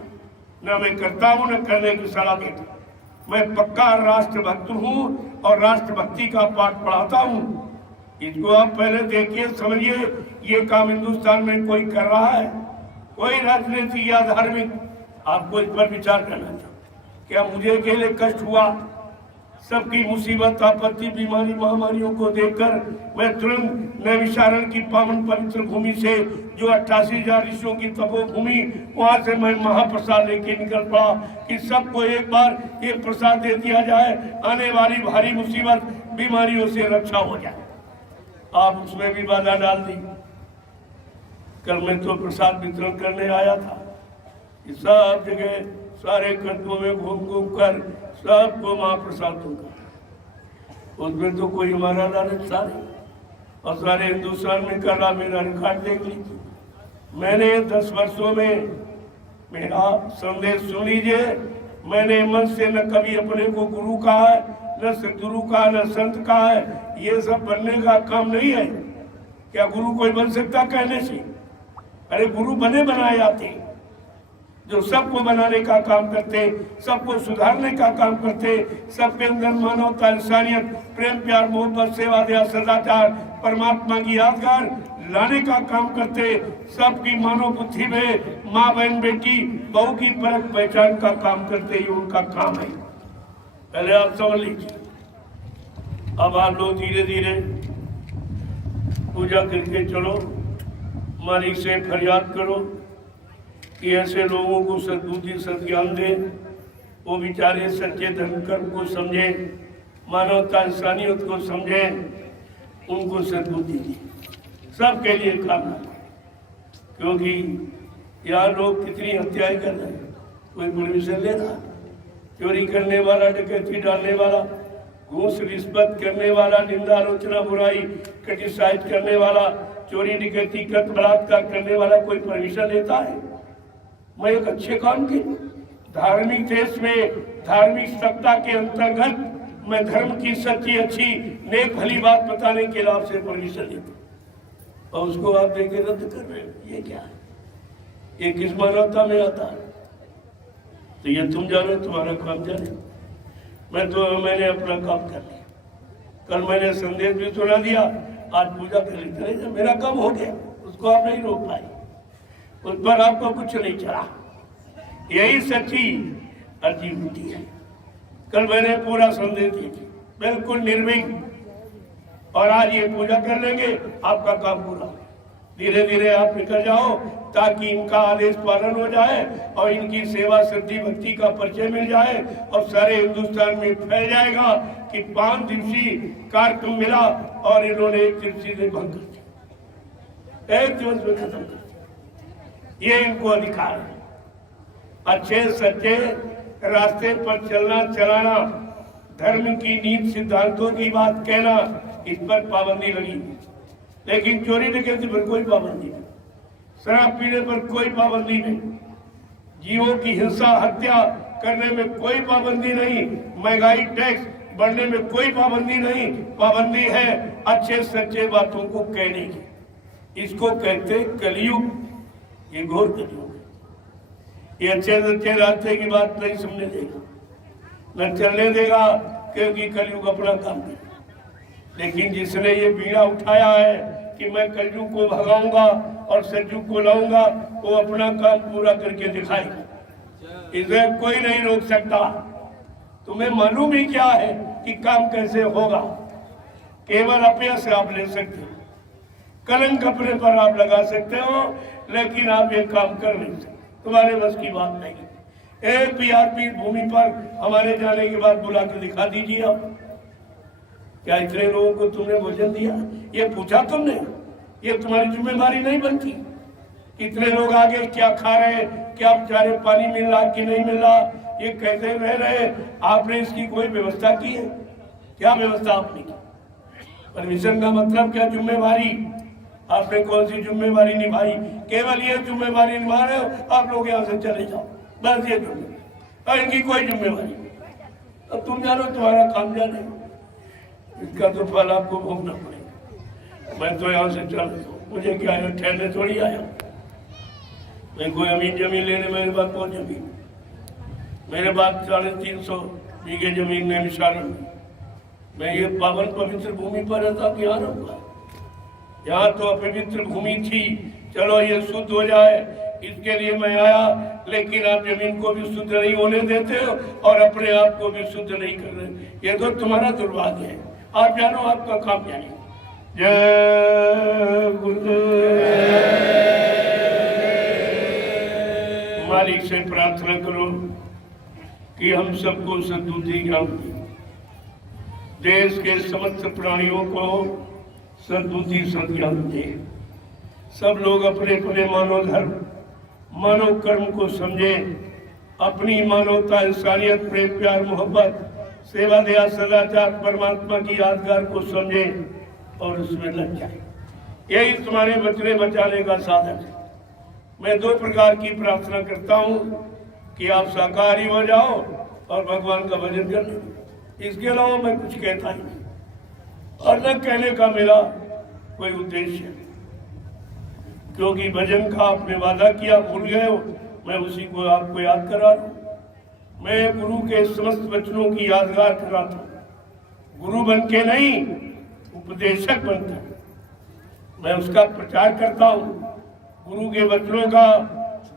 न मैं करता हूँ, न करने की सलाह देता। मैं पक्का राष्ट्रभक्त हूँ और राष्ट्रभक्ति का पाठ पढ़ाता हूँ। इसको आप पहले देखिए, समझिए। ये काम हिंदुस्तान में कोई कर रहा है, कोई राजनीतिक या धार्मिक? आपको इस पर विचार करना चाहिए। क्या मुझे अकेले कष्ट हुआ? सबकी मुसीबत, आपत्ति, बीमारी, महामारियों को देखकर मैं तुरंत नैमिषारण्य की पावन पवित्र भूमि से, जो 88,000 ऋषियों की तपोभूमि, वहां से मैं महाप्रसाद लेके निकल पड़ा कि सबको एक बार ये प्रसाद दे दिया जाए, आने वाली भारी मुसीबत, बीमारियों से रक्षा हो जाए। आप उसमें भी बाधा डाल दी। कल मैं तो प्रसाद वितरण करने आया था। सब जगह सारे कस्बों में घूम घूम कर सबको महाप्रसाद दूंगा। उसमें तो कोई हमारा लालच सारे और सारे हिंदुस्तान में कर रहा। मेरा रिकॉर्ड देख लीजिए। मैंने 10 वर्षों में मेरा संदेश सुन लीजिए। मैंने मन से न कभी अपने को गुरु कहा है, न सदगुरु कहा, न संत कहा है। ये सब बनने का काम नहीं है। क्या गुरु कोई बन सकता कहने से? अरे गुरु बने बनाए जाते। जो सबको बनाने का काम करते, सबको सुधारने का काम करते, सबके अंदर मानवता, इंसानियत, प्रेम, प्यार, मोहब्बत, सेवा, दया, सदाचार, परमात्मा की यादगार लाने का काम करते, सबकी मानव बुद्धि में माँ, बहन, बेटी, बहू की परख पहचान का काम करते, ये उनका काम है। पहले आप समझ लीजिए। अब आप लोग धीरे धीरे पूजा करके चलो, मालिक से फरियाद करो कि ऐसे लोगों को सद्बुद्धि, सद्ज्ञान दे, वो बेचारे सच्चे धर्म कर्म को समझे, मानवता, इंसानियत को समझे, उनको सद्बुद्धि दी। सबके लिए काम है, क्योंकि यहाँ लोग कितनी हत्याएं कर रहे हैं, कोई परमिशन ले रहा, चोरी करने वाला, डकैती डालने वाला, घूस रिश्वत करने वाला, निंदा, आलोचना, बुराई, क्रिटिसाइज करने वाला, चोरी, डकैती, कत्ल, बलात्कार करने वाला कोई परमिशन लेता है? मैं एक अच्छे काम की धार्मिक देश में धार्मिक सत्ता के अंतर्गत मैं धर्म की सच्ची, अच्छी, नेक, भली बात बताने के लिए आपसे परमिशन लेता, और उसको आप देके रद्द कर रहे हो, ये क्या है? ये किस मानवता में आता है? तो ये तुम जानो, तुम्हारा काम जाने। मैंने अपना काम कर लिया, कल मैंने संदेश भी सुना दिया, आज पूजा कर ली, मेरा काम हो गया, उसको आप नहीं रोक पाए, उस पर आपको कुछ नहीं चला। यही सच्ची अर्जी होती है। कल मैंने पूरा संदेश दिया, बिल्कुल निर्विघ्न, और आज ये पूजा कर लेंगे, आपका काम पूरा। धीरे धीरे आप निकल जाओ, ताकि इनका आदेश पालन हो जाए और इनकी सेवा, श्रद्धि, भक्ति का परिचय मिल जाए, और सारे हिंदुस्तान में फैल जाएगा कि 5 दिवसीय कार्यक्रम मिला और इन्होंने 1 दिवसीय से भंग कर दिया, 1 दिवस में खत्म कर दिया। ये इनको अधिकार है। अच्छे सच्चे रास्ते पर चलना, चलाना, धर्म की नीति, सिद्धांतों की बात कहना, इस पर पाबंदी लगी, लेकिन चोरी डकैती पर कोई पाबंदी नहीं, शराब पीने पर कोई पाबंदी नहीं, जीवों की हिंसा, हत्या करने में कोई पाबंदी नहीं, महंगाई, टैक्स बढ़ने में कोई पाबंदी नहीं। पाबंदी है अच्छे सच्चे बातों को कहने की। इसको कहते कलयुग, ये घोर कलयुग। ये अच्छे सच्चे रास्ते की बात नहीं सुनने देगा, न चलने देगा, क्योंकि कलयुग अपना काम करे। लेकिन जिसने ये बीड़ा उठाया है कि मैं कलयुग को भगाऊंगा और सतयुग को लाऊंगा, वो अपना काम पूरा करके दिखाएगा, इसे कोई नहीं रोक सकता। तुम्हें मालूम ही क्या है कि काम कैसे होगा? केवल अपयश आप ले सकते हो, कलंक अपने पर आप लगा सकते हो, लेकिन आप ये काम कर नहीं सकते, तुम्हारे बस की बात नहीं। एक भी आदमी भूमि पर हमारे जाने के बाद बुला के दिखा दीजिए आप, क्या इतने लोगों को तुमने भोजन दिया? ये पूछा तुमने? ये तुम्हारी जिम्मेदारी नहीं बनती? कितने लोग आगे क्या खा रहे, क्या बेचारे पानी मिल रहा कि नहीं मिल रहा, ये कैसे रह रहे, आपने इसकी कोई व्यवस्था की है? क्या व्यवस्था आपने की? परमिशन का मतलब क्या? जिम्मेवारी। आपने कौन सी जिम्मेवारी निभाई? केवल ये जिम्मेवारी निभा रहे हो, आप लोग यहाँ से चले जाओ, बस ये जिम्मेवारी, और इनकी कोई जिम्मेवारी। अब तुम जानो, तुम्हारा काम जाने, इसका तो फल आपको भोगना पड़ेगा। मैं तो यहाँ से चल, मुझे क्या है, ठहरने थोड़ी आया। मैं कोई अमीन जमीन लेने मेरे पास कौन जमीन, मेरे पास 350 बीघे जमीन है निशारण में। मैं ये पावन पवित्र भूमि पर रहता कि यहाँ रहूँगा? यहाँ तो अपवित्र भूमि थी, चलो ये शुद्ध हो जाए, इसके लिए मैं आया, लेकिन आप जमीन को भी शुद्ध नहीं होने देते हो और अपने आप को भी शुद्ध नहीं कर रहे। ये तो तुम्हारा दुर्भाग्य है। आप जानो, आपका काम जानिए। जय गुरुदेव। मालिक से प्रार्थना करो कि हम सबको सद्बुद्धि ज्ञान दे, देश के समस्त प्राणियों को सद्बुद्धि सद्ज्ञान दे, सब लोग अपने अपने मानव धर्म, मानव कर्म को समझे, अपनी मानवता, इंसानियत, प्रेम, प्यार, मोहब्बत, सेवा, दया, सदाचार, परमात्मा की यादगार को समझे और उसमें लग जाए। यही तुम्हारे बचने बचाने का साधन है। मैं 2 प्रकार की प्रार्थना करता हूँ कि आप शाकाहारी हो जाओ और भगवान का भजन कर लो। इसके अलावा मैं कुछ कहता ही नहीं, और न कहने का मेरा कोई उद्देश्य है, क्योंकि भजन का आपने वादा किया, भूल गए हो, मैं उसी को आपको याद करा रहा हूँ। मैं गुरु के समस्त वचनों की यादगार कराता हूँ, गुरु बन के नहीं, उपदेशक बनकर मैं उसका प्रचार करता हूँ। गुरु के वचनों का,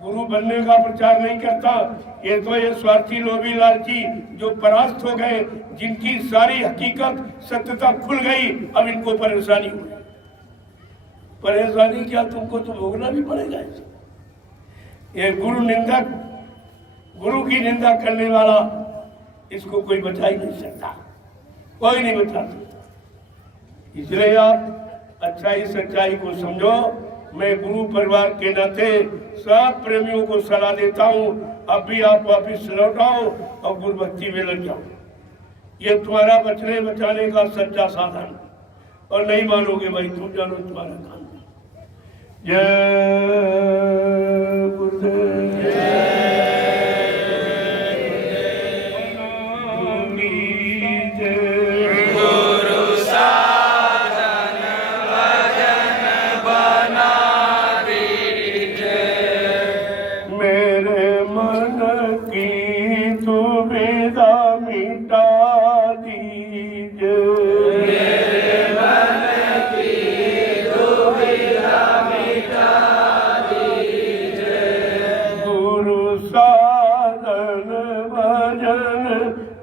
गुरु बनने का प्रचार नहीं करता। ये तो ये स्वार्थी लोभी लालची जो परास्त हो गए, जिनकी सारी हकीकत सत्यता खुल गई, अब इनको परेशानी हो गई। परेशानी क्या, तुमको तो भोगना भी पड़ेगा। ये गुरु निंदक, गुरु की निंदा करने वाला, इसको कोई बचा ही नहीं सकता, कोई नहीं बचा सकता। इसलिए आप अच्छाई सच्चाई को समझो। मैं गुरु परिवार के नाते सब प्रेमियों को सलाह देता हूँ, अब भी आप वापिस लौट आओ और गुरु भक्ति में लग जाओ। ये तुम्हारा बचने बचाने का सच्चा साधन, और नहीं मानोगे भाई, तुम जानो तुम्हारा काम। जय गुरुदेव,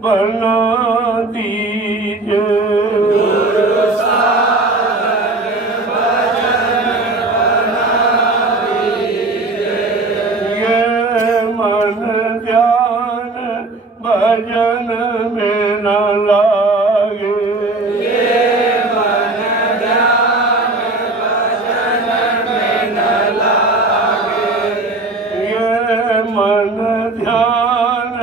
बना दीजिए, गुरु साधन भजन बना दीजिए। ये मन ध्यान भजन में न लागे, ये मन ध्यान भजन में न लागे, ये मन ध्यान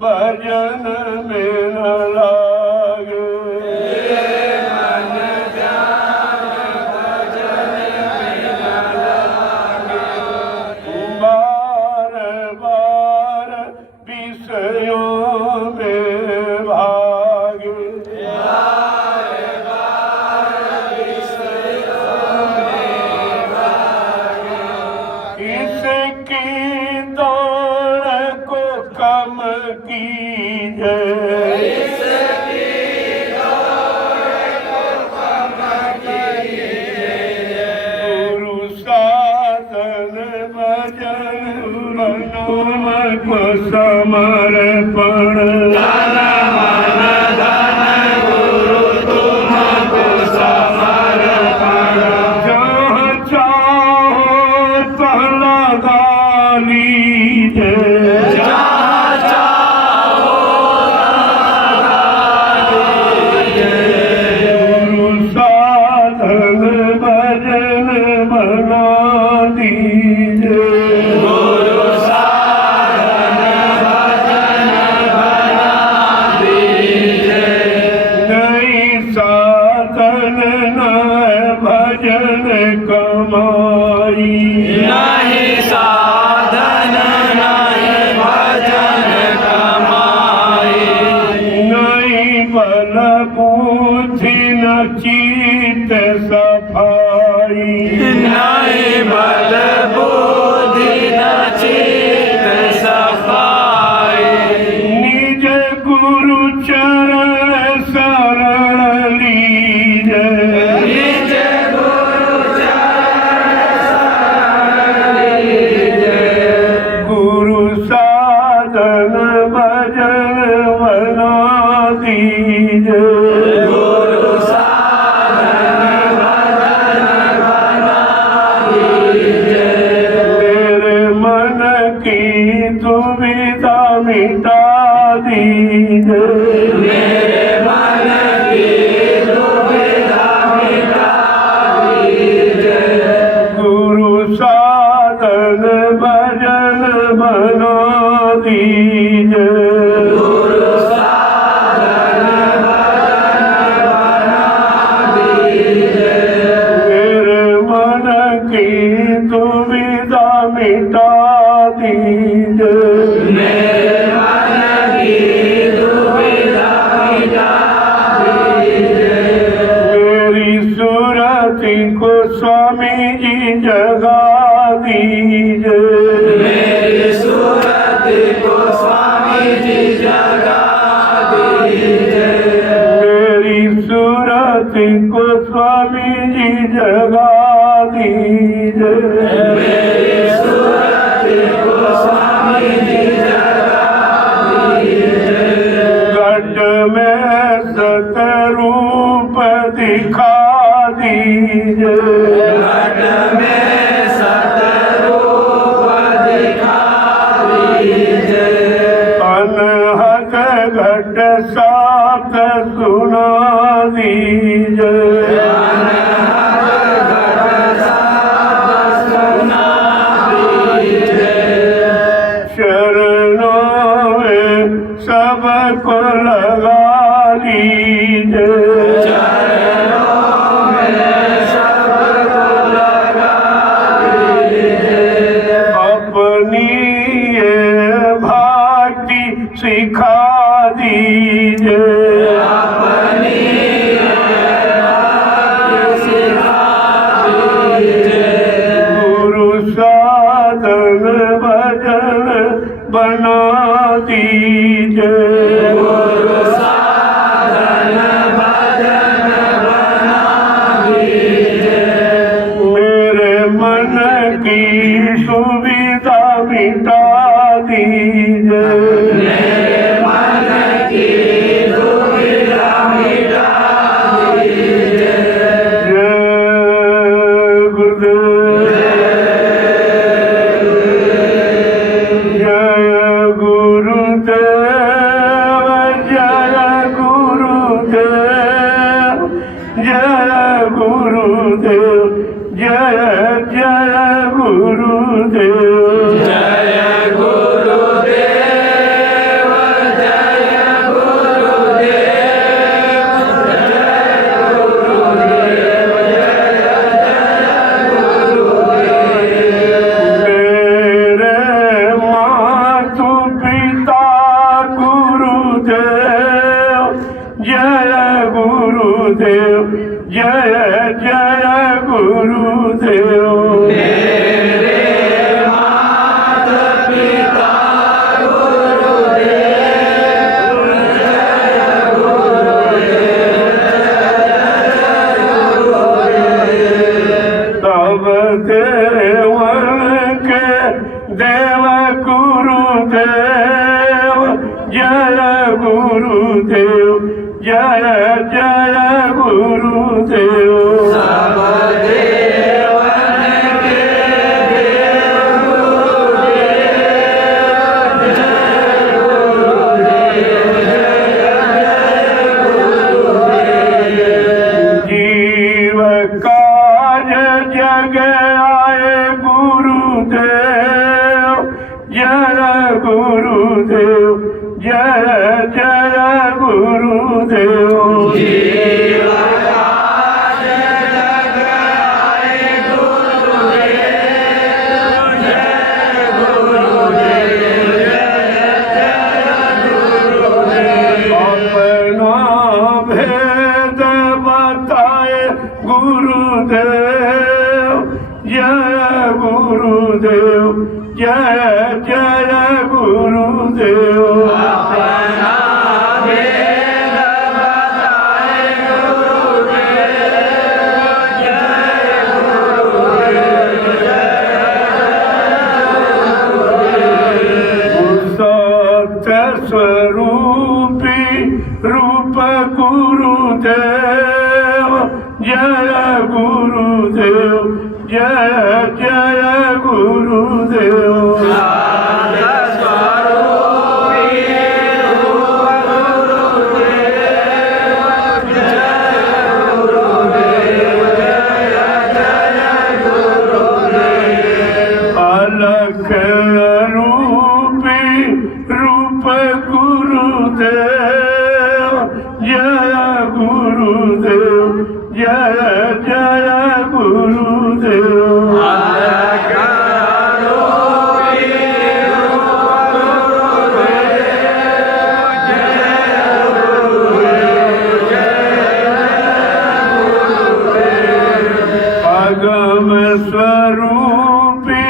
भजन में न लागे, ये मन ध्यान भजन में न लागे। बार बार विषयों में भागे, बार बार विषयों में भागे। इसकी दौड़ को कम कीजिए, इसकी दौड़ को कम कीजिए। गुरु साधन भजन मन को समर्पण, तन मन धन गुरु तुमको समर्पण। जहाँ चाहो तहाँ लगा लीजिए, जहाँ चाहो गुरु साधन भजन बना दीजिए, गुरु साधन भजन बना दीजिए। नहीं साधन न भजन कमाई, नहीं साधन नहीं भजन कमाई। नहीं बल बुद्धि न चित सफाई, नहीं बल बुद्धि न चित सफाई। निज गुरु चरण शरण लीजिए, निज गुरु चरण शरण लीजिए। गुरु साधन भजन बना दीजिए, गुरु साधन भजन बना दीजिए। मेरे मन की दुविधा मिटा दीजिए, मेरे मन की दुविधा मिटा दीजिए। गुरु साधन भजन बना दीजिए, गुरु साधन भजन बना दीजिए। मेरे मन की दुविधा मिटा दीजिए, मेरे मन की दुविधा मिटा दीजिए। मेरी सुरति को स्वामी जी जगा दीजिए, मेरी बना दीजिए। गुरु साधन भजन बना दीजिए। मेरे मन की सुविधा मिटा दीजिए। मेरे मन की सुविधा मिटा दीजिए। जय गुरुदेव, जय गुरुदेव, जय गुरुदेव, जय गुरुदेव, जय जय गुरुदेव, जय गुरुदेव, जय गुरुदेव। मेरे मातु पिता गुरुदेव, जय गुरुदेव, जय जय गुरुदेव। मेरे माता पिता गुरुदेव, जय गुरुदेव, तब देवन के देव गुरुदेव, जय गुरुदेव, जय जय गुरुदेव। सब देवन के देव गुरुदेव, जय गुरुदेव, जय गुरुदेव। जीव कार्य जग आए गुरुदेव, जय गुरुदेव, जय जय गुरुदेव। जीव कार्य जग आए गुरुदेव, जय गुरुदेव, जय गुरुदेव। अपना भेद बताए गुरुदेव, जय गुरुदेव, जय जय गुरुदेव। अपना भेद बताए गुरुदेव, जय गुरुदेव, जय सत्य स्वरूपी रूप गुरुदेव, जय गुरुदेव, जय जय गुरुदेव। अलख रूपी रूप गुरुदेव, जय गुरुदेव, जय जय गुरुदेव। अलख रूपी रूप गुरुदेव, जय गुरुदेव, जय गुरुदेव। अगम स्वरूपी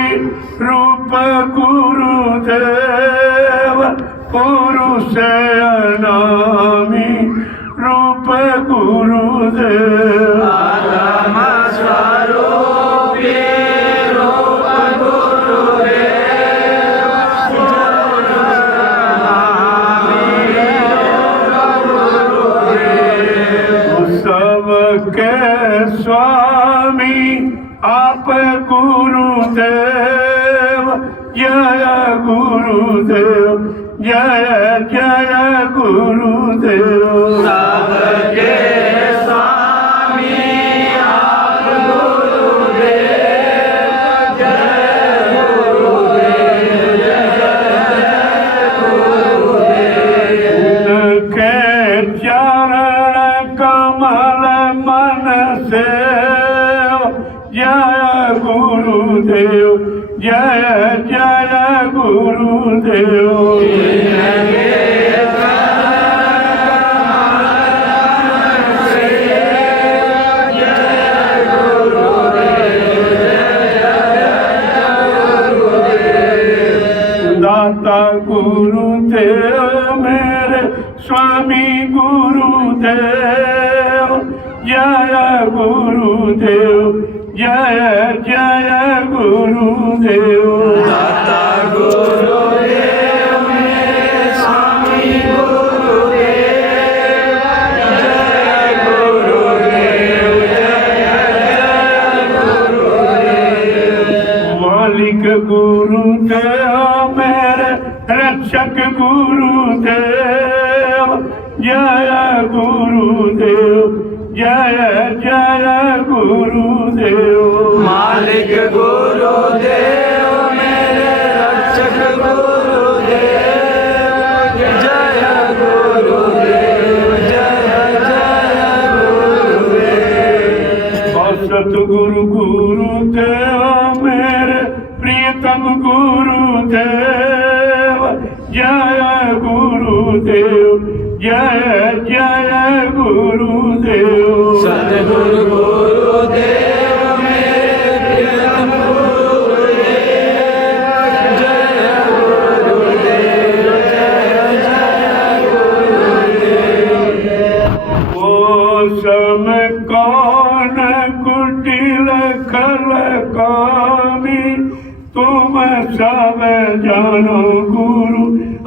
रूप गुरुदेव, पुरुष अनामी रूप गुरुदेव। अगम स्वरूपी रूप गुरुदेव, पुरुष अनामी रूप गुरुदेव। सबके स्वामी आप गुरुदेव, जय गुरुदेव, जय जय गुरुदेव। सबके स्वामी आप गुरुदेव, जय गुरुदेव, जय गुरुदेव। उनके चरण कमल मन से, जय गुरुदेव, जय जय गुरुदेव। दाता गुरुदेव जय जय गुरुदेव दाता गुरुदेव मेरे स्वामी गुरुदेव जय गुरुदेव जय गुरुदेव मालिक गुरुदेव मेरे रक्षक गुरुदेव जय गुरुदेव जय जय गुरुदेव मालिक गुरुदेव मेरे रक्षक गुरुदेव जय गुरुदेव जय जय गुरुदेव और सतगुरु गुरुदेव मेरे प्रियतम गुरुदेव जय गुरुदेव जय जय गुरुदेव सतगुरु गुरुदेव मेरे प्रियतम गुरुदेव जय गुरुदेव जय जय गुरुदेव ओ सम कौन कुटिल खल कामी तुम सब जानो गुरु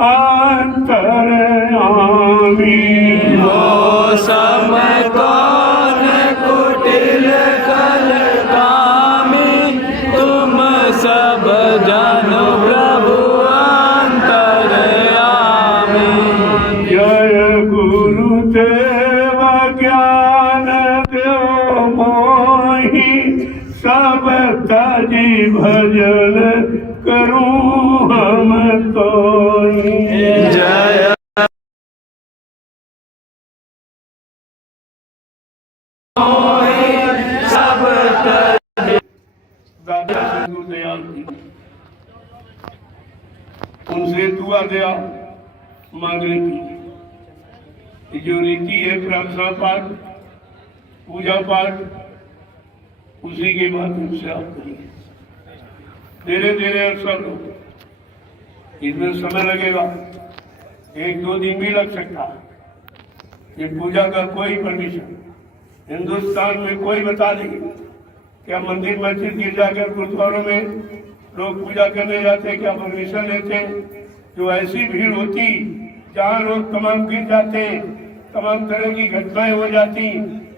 अंतरयामी समय कौन कुटिल कल कामी तुम सब जानो प्रभु अंतरयामी जय गुरुदेव ज्ञान देव मोहि सब तजी भजन करूं हम तोहि जय सब दादा सिंधु दयाल जी उनसे दुआ दया मांगने की जो रीति है प्रार्थना पाठ पूजा पाठ उसी के माध्यम से आप करिए धीरे धीरे अवसर लो इसमें समय लगेगा 1-2 दिन भी लग सकता है ये पूजा का कोई परमिशन हिंदुस्तान में कोई बता देगी क्या मंदिर मस्जिद गिरजाघर गुरुद्वारों में लोग पूजा करने जाते क्या परमिशन लेते जो ऐसी भीड़ होती जहाँ लोग तमाम गिर जाते तमाम तरह की घटनाएं हो जाती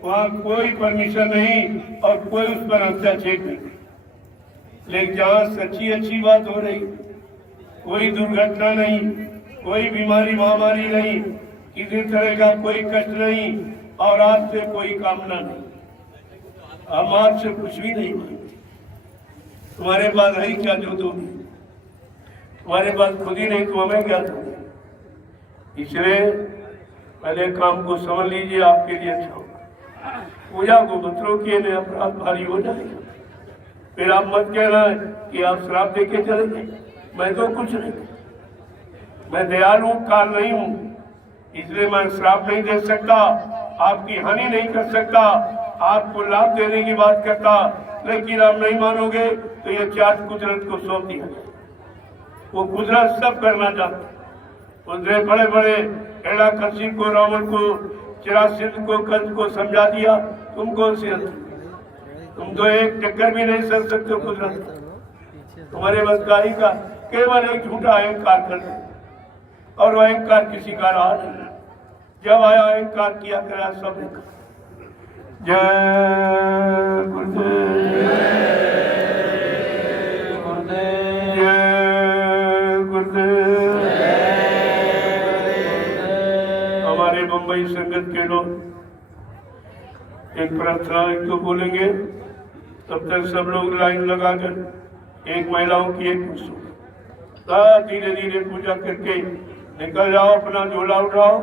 वहाँ कोई परमिशन नहीं और कोई उस पर हस्तक्षेप नहीं लेकिन जहाँ सच्ची अच्छी बात हो रही कोई दुर्घटना नहीं कोई बीमारी महामारी नहीं किसी तरह का कोई कष्ट नहीं और आपसे कोई कामना नहीं हम आपसे कुछ भी नहीं मांगते तुम्हारे पास है क्या जो दोगे तुम्हारे पास खुद ही नहीं तो हमें क्या दोगे इसलिए पहले काम को समझ लीजिए आपके लिए अच्छा होगा पूजा को मत रोकिए नहीं अपराध भारी हो जाएगा फिर आप मत कहना कि आप श्राप दे के चलेंगे मैं तो कुछ नहीं मैं दयालु काल नहीं हूँ इसलिए मैं श्राप नहीं दे सकता आपकी हानि नहीं कर सकता आपको लाभ देने की बात करता लेकिन आप नहीं मानोगे तो ये 4 कुदरत को सौंप दिया वो कुदरत सब करना चाहता उसने बड़े बड़े एड़ा कशिप को रावण को चिरासिंध को कंस को समझा दिया तुमको तुम तो एक टक्कर भी नहीं सर सकते कुदरत तुम्हारे बस गाड़ी का केवल एक झूठा अहंकार कर और वह अहंकार किसी का रहा नहीं जब आया अहंकार किया करा सब जय गुरुदेव जय गुरुदेव हमारे मुंबई संगत के लोग एक प्रार्थना एक तो बोलेंगे तब तक सब लोग लाइन लगाकर एक महिलाओं की एक धीरे धीरे पूजा करके निकल जाओ अपना झोला उठाओ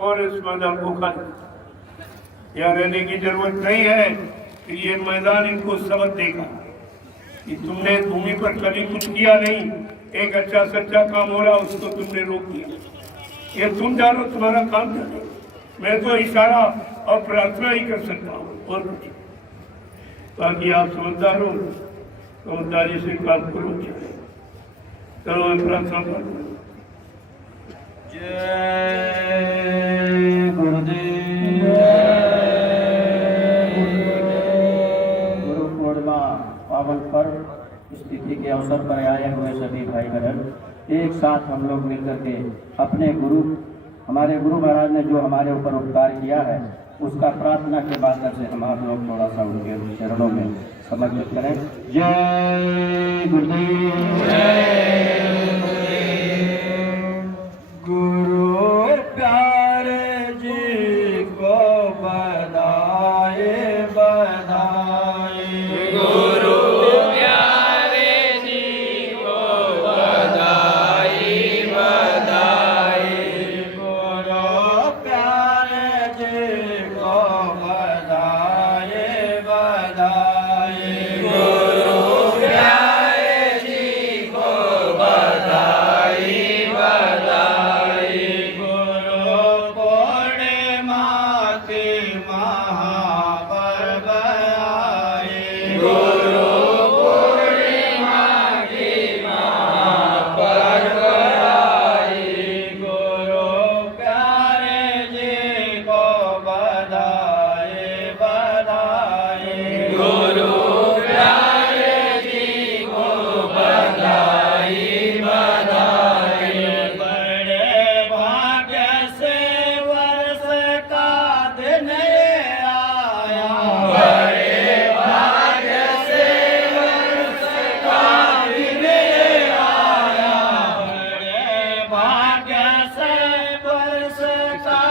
और इस मैदान को खाना यहाँ रहने की जरूरत नहीं है कि ये मैदान इनको सबक देगा कि तुमने भूमि पर कभी कुछ किया नहीं एक अच्छा सच्चा काम हो रहा उसको तुमने रोक दिया ये तुम जानो तुम्हारा काम क्या है मैं तो इशारा और प्रार्थना ही कर सकता हूँ और कुछ बाकी आप समझदार हो समझदारी से काम करो चलो मैं प्रार्थना करूँ जय गुरुदेव पावन पर्व इस तिथि के अवसर पर आए हुए सभी भाई बहन एक साथ हम लोग मिलकर के अपने गुरु हमारे गुरु महाराज ने जो हमारे ऊपर उपकार किया है उसका प्रार्थना के माध्यम से हम आप लोग थोड़ा सा उनके चरणों में समर्पित करें। जय गुरुदेव। गुरु प्यारे जी को बधाए बधाए, गुरु प्यारे जी को बधाई बधाई, गुरु प्यारे जी को बधाए बधाए, गुरु प्यारे जी को बधाई बधाई, गुरु पूर्णिमा के महापर्व आए, गुरु पूर्णिमा की महापर्व आई, गुरु प्यारे जी को बधाए बधाए, गुरु प्यारे जी को बधाई बधाई, बड़े भाग्य से वर्ष का दिन ये आया, बड़े भाग्य से वर्ष का दिन आया, बड़े भाग्य से वर्ष का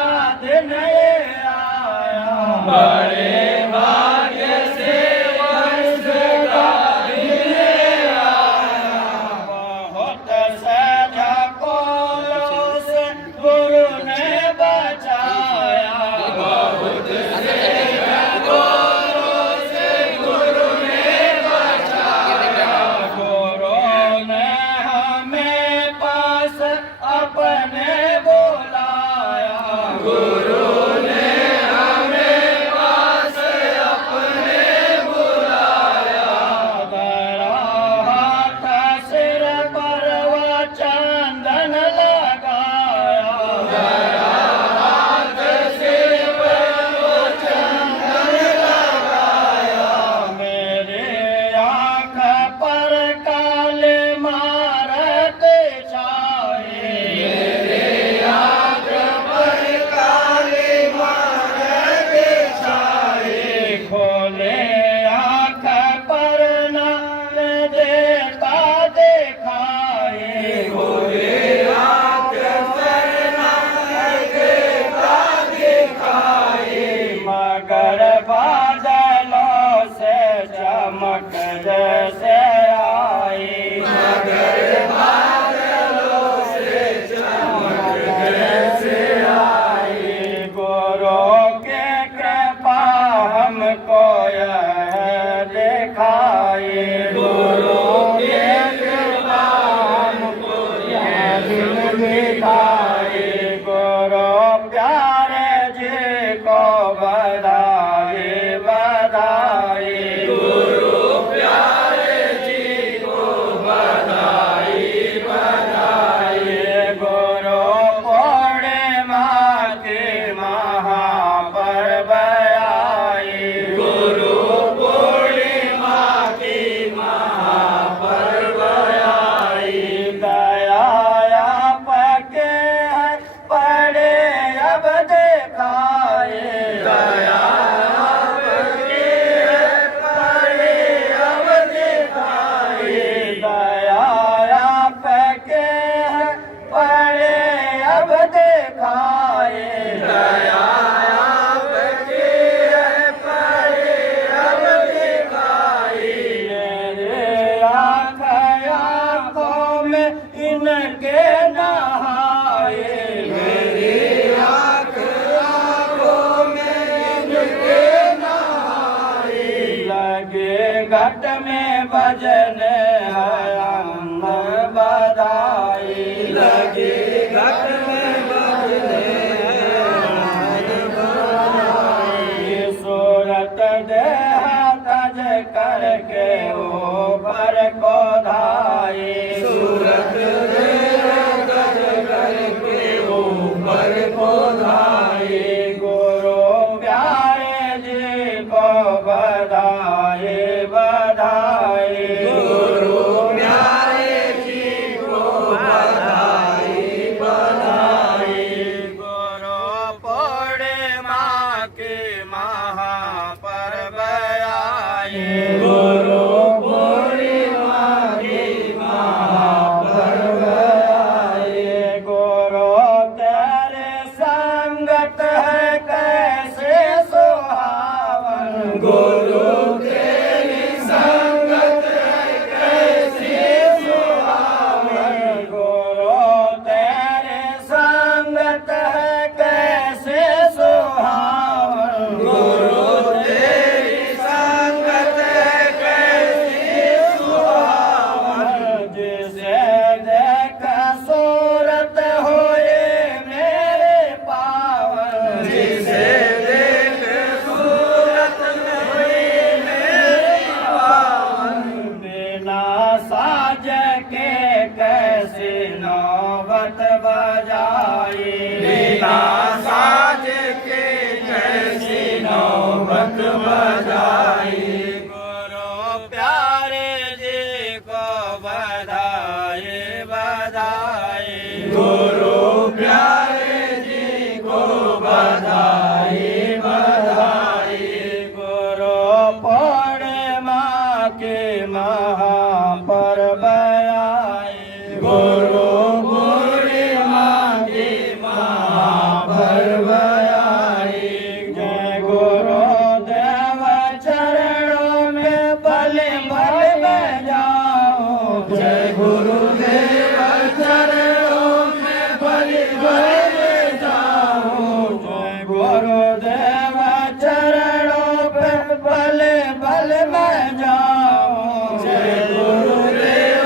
दिन ये आया, बड़े भाग्य से वर्ष का दिन आया, बहुत से झकोरों से गुरु ने बचाया, बहुत से झकोरों से गुरु ने बचाया, गुरु ने हमें पास अपने बुलाया, गुरु ने हमें पास अपने बुलाया, तेरा हाथ सिर पर वो चंदन लगाया, हाथ सिर पर वो चंदन लगाया, मेरे आँख पर काले मारत छाए, मेरे आँख पर काली मारत छाए, खोले आँख पर नाल देता दिखाए, खोले आँख पर नाल देता दिखाए, मगर बादलों से चमक जैसे आई, मगर बादलों से चमक जैसे आई, गुरु के कृपा हमको यह दिखाई, गुरु के कृपा हमको यह दिन दिखाई, गुरु प्यारे जी को बधाई बधाई, गुरु प्यारे जी को बधाई बधाई, गुरु पूर्णिमा की महापर्व आई, गुरु पूर्णिमा की महापर्व आई, दया आपके है पड़े अब दिखाए, दया आपके पड़े अब दिखाई, दया आपके है पड़े अब दिखाए, दया आपके पड़े अब दिखाई, मेरे आँखों में इनके नहाए, मेरी आँखों में इनके नहाए, लगे घट में भजन आनंद बधाई, लगे घट में बजने ये सूरत देह तज करके ऊपर को धाई, सूरत गज करके ऊपर को धाई, गुरु प्यारे जी को बधाई बधाई, रख बधाई। गुरु प्यारे जी को बधाई बधाई। गुरु प्यारे जी को बधाई बधाई। गुरु पूर्णिमा के महापर्व आए। गुरु पूर्णिमा की महापर्व आई। जय गुरुदेव चरणों में बलि बलि बजाओ। जय गुरुदेव चरणों में बलि बलि जाओ। जय गुरुदेव चरणों पे बलि बलि बजाओ। जय गुरुदेव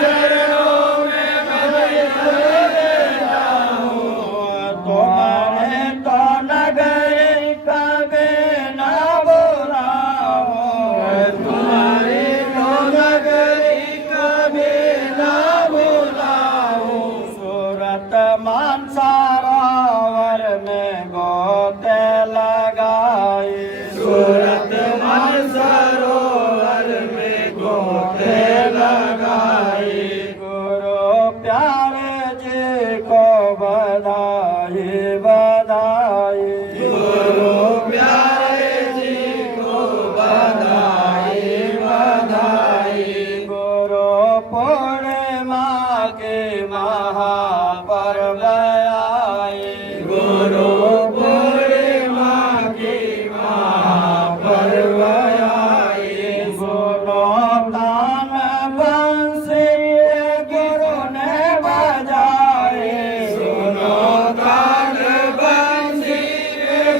चरणों में बलि बलि जाओ। तुम्हारे तो नगरी कभी न बुलाओ। तुम्हारी तो नगरी कभी न बुलाओ। सूरत मानसरोवर में गोते लगाए। सूरत मानसरोवर में गोते लगाई। गुरु प्यारे जी को बधाई बधाई। गुरु प्यारे जी को बधाई बधाई। गुरु पूर्णिमा के महापर्व आए। गुरु पूर्णिमा की महापर्व आई। सुनो तान बंसी गुरु ने बजाए। सुनो तान बंसी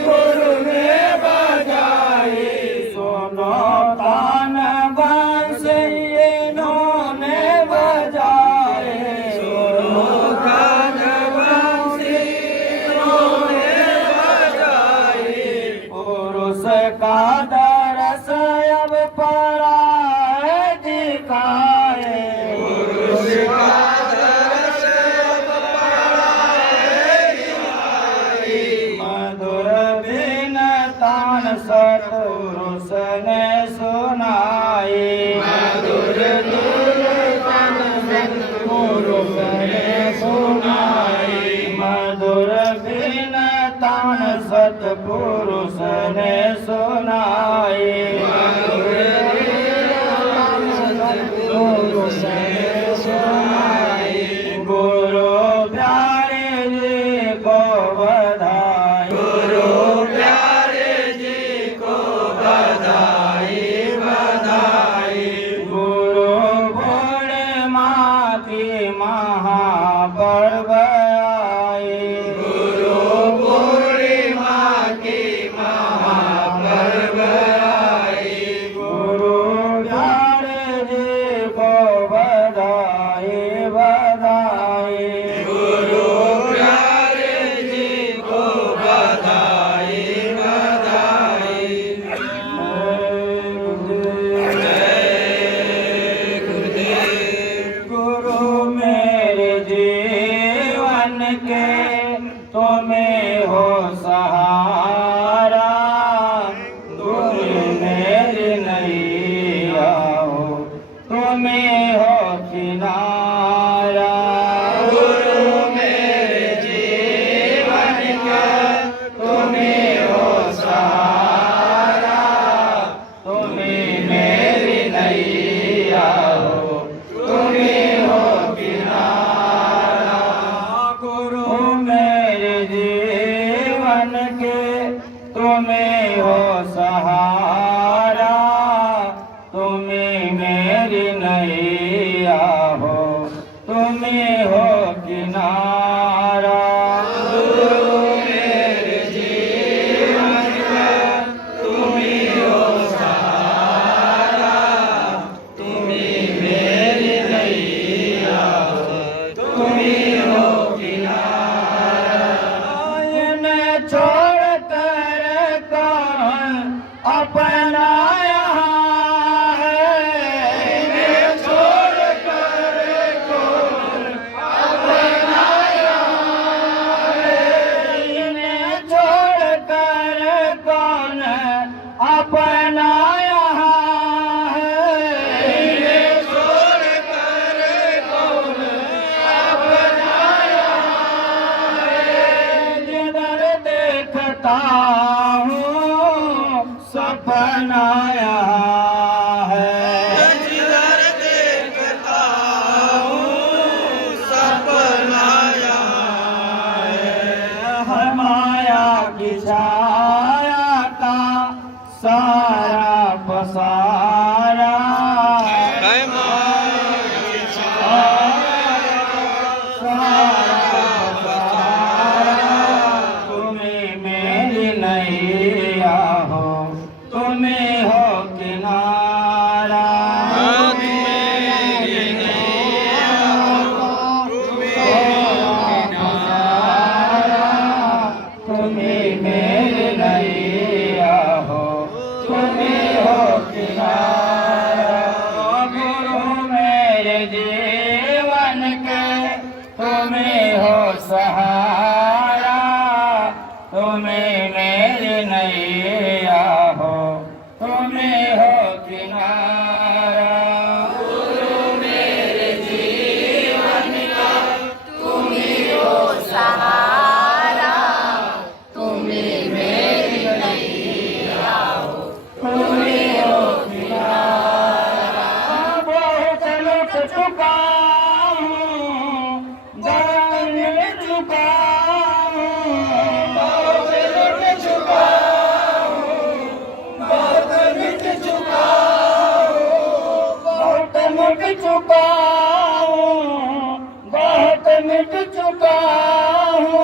गुरु ने बजाई। सुनो तान बंसी इन्होंने बजाए। सुनो तान बंसी उन्होंने बजाई। पुरुष का दरस अब परा दिखाए। पुरुष का दरस अब पराए दिखाई। मधुर बिन तान सतपुरुष ने सुनाई। मधुर कीर्तन सतपुरुष ने सुनाई। मधुर बिन तान सतपुरुष ने सुनाई। मधुर कीर्तन सतपुरुष ने सुनाई। गुरु प्यारे जी को बधाई। गुरु प्यारे जी को बधाई बधाई। गुरु पूर्णिमा की महापर्व आए। गुरु पूर्णिमा की महापर्व आई। गुरु प्यारे जी को बधाई बधाई। गुरु प्यारे जी को बधाई बधाई। गुरु मेरे जीवन के तुम्हें हो सहारा। तुम मेरी नैया हो तुम्हें हो किनारा। गुरु मेरे जीवन का तुम्हें हो सहारा। तुम्हें मेरी नैया हो तुम्हें हो किनारा। गुरु मेरे जीवन के तुम्हें हो सहारा। तुम्हें मेरी नैया हो तुम्हें हो किनारा। गुरु मेरे जीवन का तुम्हें हो सहारा। तुम्हें मेरी नैया तुम्हें हो किनारा। इन्हें छोड़ कर कौन अपना यहाँ है। इन्हें छोड़ कर चुका हूँ, दर्द मिट चुका हूँ, बहुत लुट चुका हूँ, बहुत मिट चुका हूँ, बहुत मिट चुका हूँ, बहुत मिट चुका हूँ,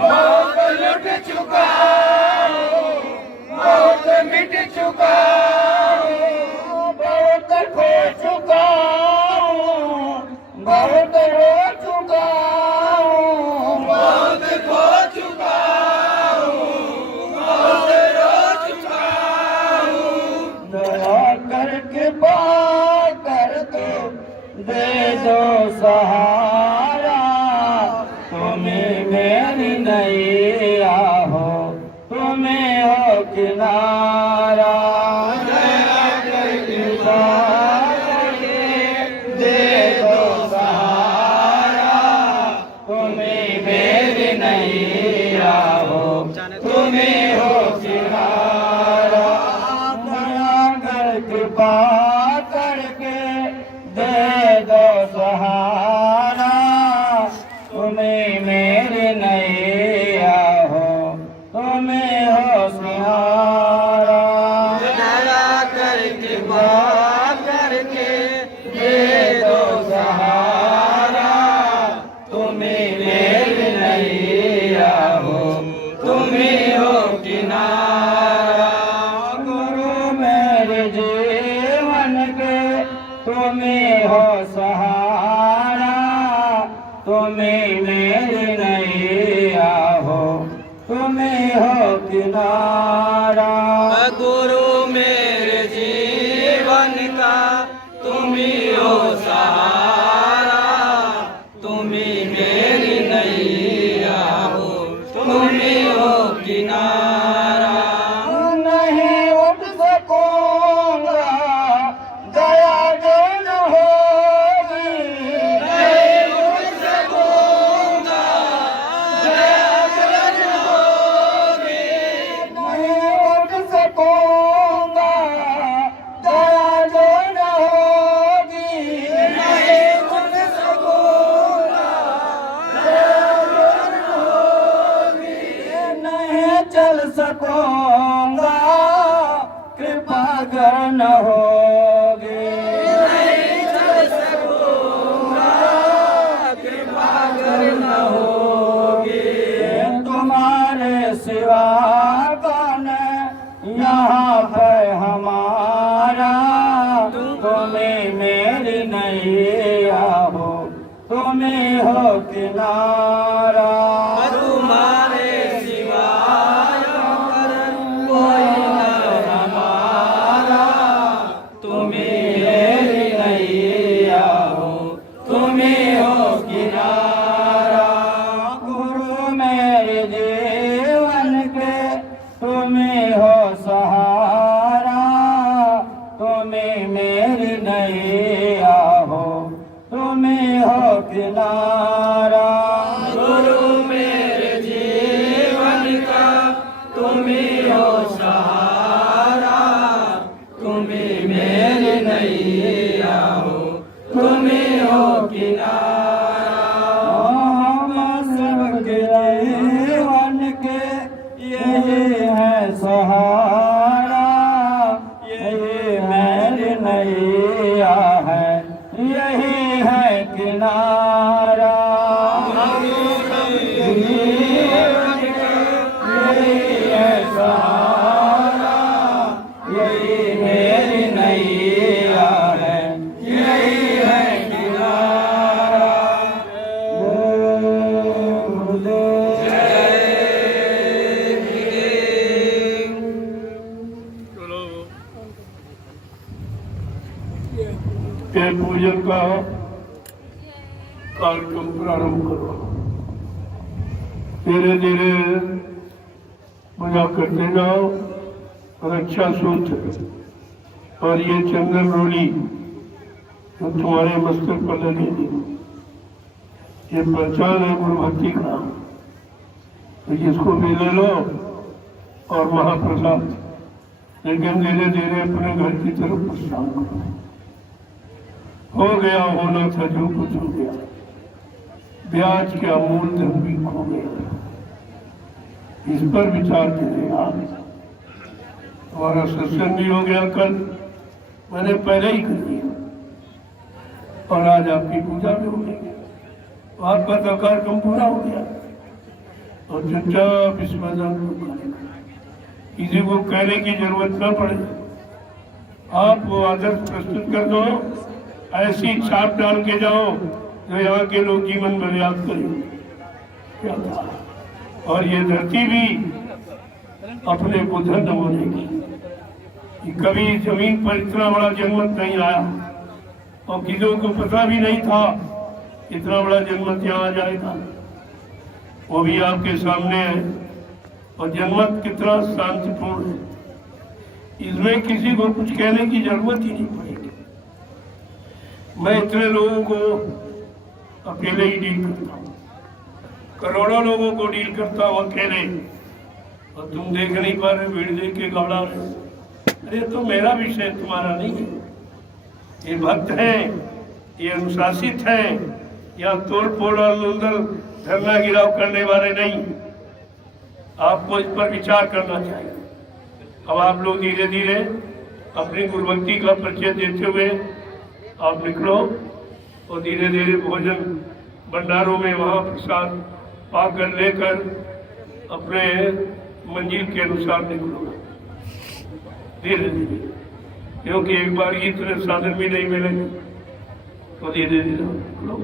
बहुत लुट चुका हूँ, बहुत मिट चुका हूँ, बहुत खो चुका हूँ, बहुत रो चुका हूँ, बहुत खो चुका हूँ, बहुत रो चुका हूँ। दया करके बात कर दो, दे दो सहारा, तुम्हें मेरी नैया हो, तुम्हें हो किनारा। दया करके बात करके दे दो सहारा, तुम्हें मेरी नैया हो, तुम्हें हो किनारा। दया करके बात करके दे दो सहारा, तुम्हें मेरी नैया हो, तुम्हें हो सहारा। दया करके बात करके दे दो सहारा, तुम्हें मेरी नैया हो, तुम्हें हो किनारा। गुरु मेरे जीवन के तुम्हें हो सहारा, तुम्हें मेरी नैया हो, तुम्हें हो किनारा। गुरु मेरे जीवन का तुम्हीं हो सहारा, तुम्हीं मेरी नैया हो, तुम्हीं हो किनारा। नहीं उठ सकूंगा दया जो न होगी, नहीं उठ सकूंगा दया जो न होगी, नहीं उठ सकूंगा दया जो न होगी, नहीं उठ सकूंगा दया जो न होगी, नहीं चल सकूंगा कृपा कर न होगी, नहीं चल सकूंगा कृपा कर न होगी। तुम्हारे सिवा कौन यहाँ पर हमारा, तुम्हें मेरी नैया हो, तुम्हें हो किनारा। तुम्हारे सिवा कोई न हमारा, तुम्हें मेरी नैया हो, तुम्हें हो किनारा। गुरु मेरे जीवन के तुम्हें हो सहारा, तुम्हें मेरी नैया हो, तुम्हें हो किनारा। गुरु मेरे जीवन का तुम्हें हो सहारा, तुम्हें मेरी नैया हो, तुम्हें हो किनारा। हम सबके जीवन के यही है सहारा, यही मेरी नैया है, यही है किनारा। यही है सहारा, यही मेरी नैया है, यही है किनारा। के पूजन का कार्यक्रम प्रारंभ करो। धीरे धीरे पूजा करते जाओ और अच्छा सूत्र और ये चंदन रोली जो तुम्हारे मस्तक पर लगी थी, ये पहचान है गुरु भक्ति का, तो इसको भी ले लो और महाप्रसाद, लेकिन धीरे धीरे अपने घर की तरफ प्रस्थान करो। हो गया होना था जो कुछ हो गया, ब्याज के अमूल धन भी खो गया। इस पर विचार करें आप। हमारा सत्संग भी हो गया कल, मैंने पहले ही कर दिया, और आज आपकी पूजा भी हो गई, आपका तो कार्यक्रम पूरा हो गया। और चुपचाप इस मैदान को किसी को कहने की जरूरत न पड़े, आप वो आदर्श प्रस्तुत कर दो, ऐसी छाप डाल के जाओ जो यहाँ के लोग जीवन में याद करें। क्या था? और ये धरती भी अपने को धन्य बनेगी कि कभी जमीन पर इतना बड़ा जनमत नहीं आया, और किसी को पता भी नहीं था इतना बड़ा जनमत यहाँ आ जाएगा। वो भी आपके सामने है, और जनमत कितना शांतिपूर्ण है, इसमें किसी को कुछ कहने की जरूरत ही नहीं पड़ेगी। मैं इतने लोगों को अकेले ही डील करता हूँ, करोड़ों लोगों को डील करता हूँ अकेले, और तुम देख नहीं पा रहे, भीड़ देख के घबरा रहे। अरे तो मेरा विषय तुम्हारा नहीं है, ये भक्त हैं, ये अनुशासित हैं, या तोड़ फोड़ और लुंदल धरना गिराव करने वाले नहीं। आपको इस पर विचार करना चाहिए। अब आप लोग धीरे धीरे अपनी गुरुभक्ति का परिचय देते हुए आप निकलो, और धीरे धीरे भोजन भंडारों में वहाँ प्रसाद पाकर लेकर अपने मंजिल के अनुसार निकलो धीरे धीरे, क्योंकि एक बार ही इतने साधन भी नहीं मिलेंगे। तो धीरे धीरे निकलो,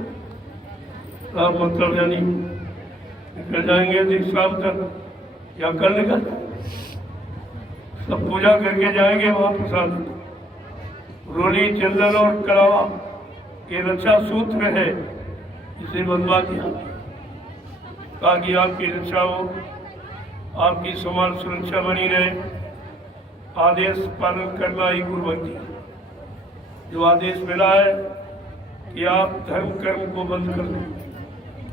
आप मतलब जानी निकल जाएंगे शाम तक या कल निकल सब पूजा करके जाएंगे वहाँ प्रसाद। रोली चंदन और कलावा ये रक्षा सूत्र है, इसे बनवा दिया ताकि आपकी रक्षा हो, आपकी समाज सुरक्षा बनी रहे। आदेश पालन करना ही गुरुभक्ति। जो आदेश मिला है कि आप धर्म कर्म को बंद कर दो,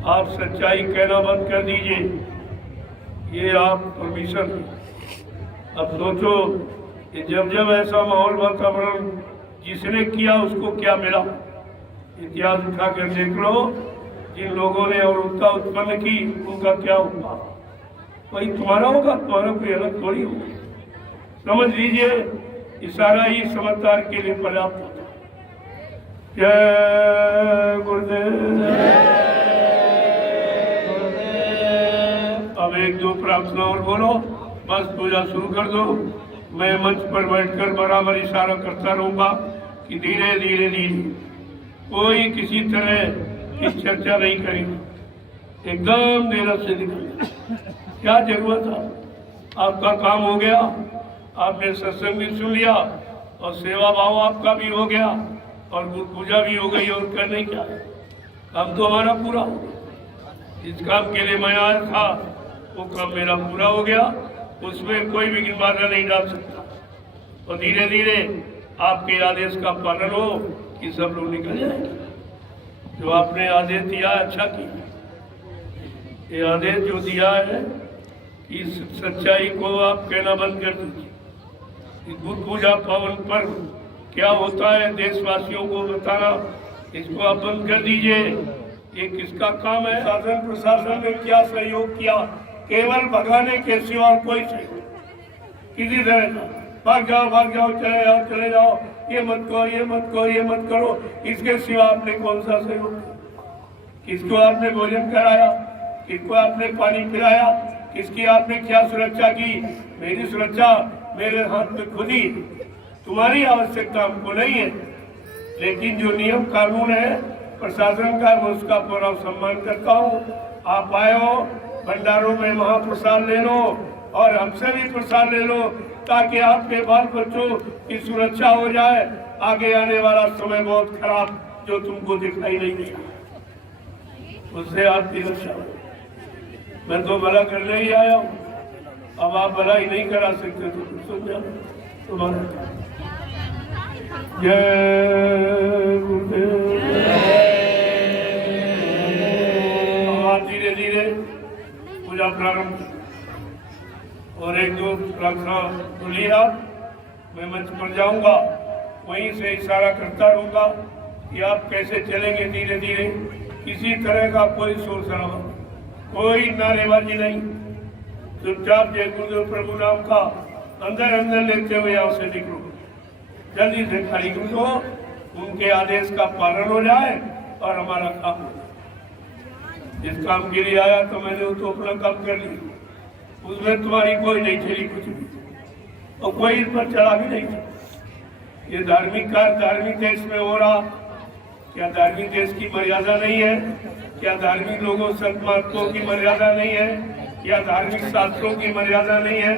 आप सच्चाई कहना बंद कर दीजिए, ये आप परमिशन है। अब सोचो कि जब जब ऐसा माहौल वातावरण जिसने किया उसको क्या मिला, इतिहास उठाकर देख लो। जिन लोगों ने अवरुद्धा उत्पन्न की उनका क्या हुआ, वही तुम्हारा होगा, तुम्हारा कोई अलग थोड़ी होगा। समझ लीजिए, इशारा ही समझदार के लिए पर्याप्त होता है। जय गुरुदेव। अब एक दो प्रार्थना और बोलो, बस पूजा शुरू कर दो। मैं मंच पर बैठकर बराबर इशारा करता रहूंगा कि धीरे धीरे धीरे, कोई किसी तरह की चर्चा नहीं करेगी, एकदम देर से निकल। क्या जरूरत है? आपका काम हो गया, आपने सत्संग भी सुन लिया, और सेवा भाव आपका भी हो गया, और गुरु पूजा भी हो गई, और करने क्या है? काम तो हमारा पूरा हो गया। जिस काम के लिए मैं आया था वो काम मेरा पूरा हो गया, उसमें कोई भी बाधा नहीं डाल सकता। और धीरे धीरे आपके आदेश का पालन हो कि सब लोग निकल जाएंगे। जो आपने आदेश दिया अच्छा किया, ये आदेश जो दिया है कि सच्चाई को आप कहना बंद कर दीजिए। गुरु पूजा पावन पर्व क्या होता है देशवासियों को बताना, इसको आप बंद कर दीजिए। ये किसका काम है? शासन प्रशासन ने क्या सहयोग किया? केवल भगाने के सिवा और कोई सहयोग किसी तरह का। भाग जाओ, चले जाओ, ये मत करो, ये मत करो, ये मत करो, इसके सिवा आपने कौन सा सहयोग किया? किसको आपने भोजन कराया? किसको आपने पानी पिलाया? किसकी आपने क्या सुरक्षा की? मेरी सुरक्षा मेरे हाथ में खुद ही, तुम्हारी आवश्यकता हमको नहीं है। लेकिन जो नियम कानून है प्रशासन का, मैं उसका पूरा सम्मान करता हूँ। आप आए हो, भंडारों में महाप्रसाद ले लो, और हमसे भी प्रसाद ले लो, ताकि आपके बाल बच्चों की सुरक्षा हो जाए। आगे आने वाला समय बहुत खराब जो तुमको दिखाई नहीं देगा, उससे आपकी रक्षा हो। मैं तो भला करने ही आया हूँ, अब आप भला ही नहीं करा सकते तो समझा तुम्हारा। जय गुरुदेव। आप धीरे धीरे पूजा प्रारंभ, और एक दो प्रार्थना बोलिए आप। मैं मंच पर जाऊंगा, वहीं से इशारा करता रहूंगा कि आप कैसे चलेंगे धीरे धीरे। किसी तरह का कोई शोर शराबा, कोई नारेबाजी नहीं, चुपचाप जय गुरुदेव प्रभु नाम का अंदर अंदर लेते हुए यहाँ से निकलो, जल्दी से खाली कर दो, उनके आदेश का पालन हो जाए और हमारा काम हो जाए। जिस काम के लिए आया तो मैंने तो अपना काम कर लिया, उसमें तुम्हारी कोई नहीं चली कुछ भी, और कोई इस पर चढ़ा भी नहीं था। ये धार्मिक कार्य धार्मिक देश में हो रहा, क्या धार्मिक देश की मर्यादा नहीं है? क्या धार्मिक लोगों संत महात्माओं की मर्यादा नहीं है? क्या धार्मिक शास्त्रों की मर्यादा नहीं है?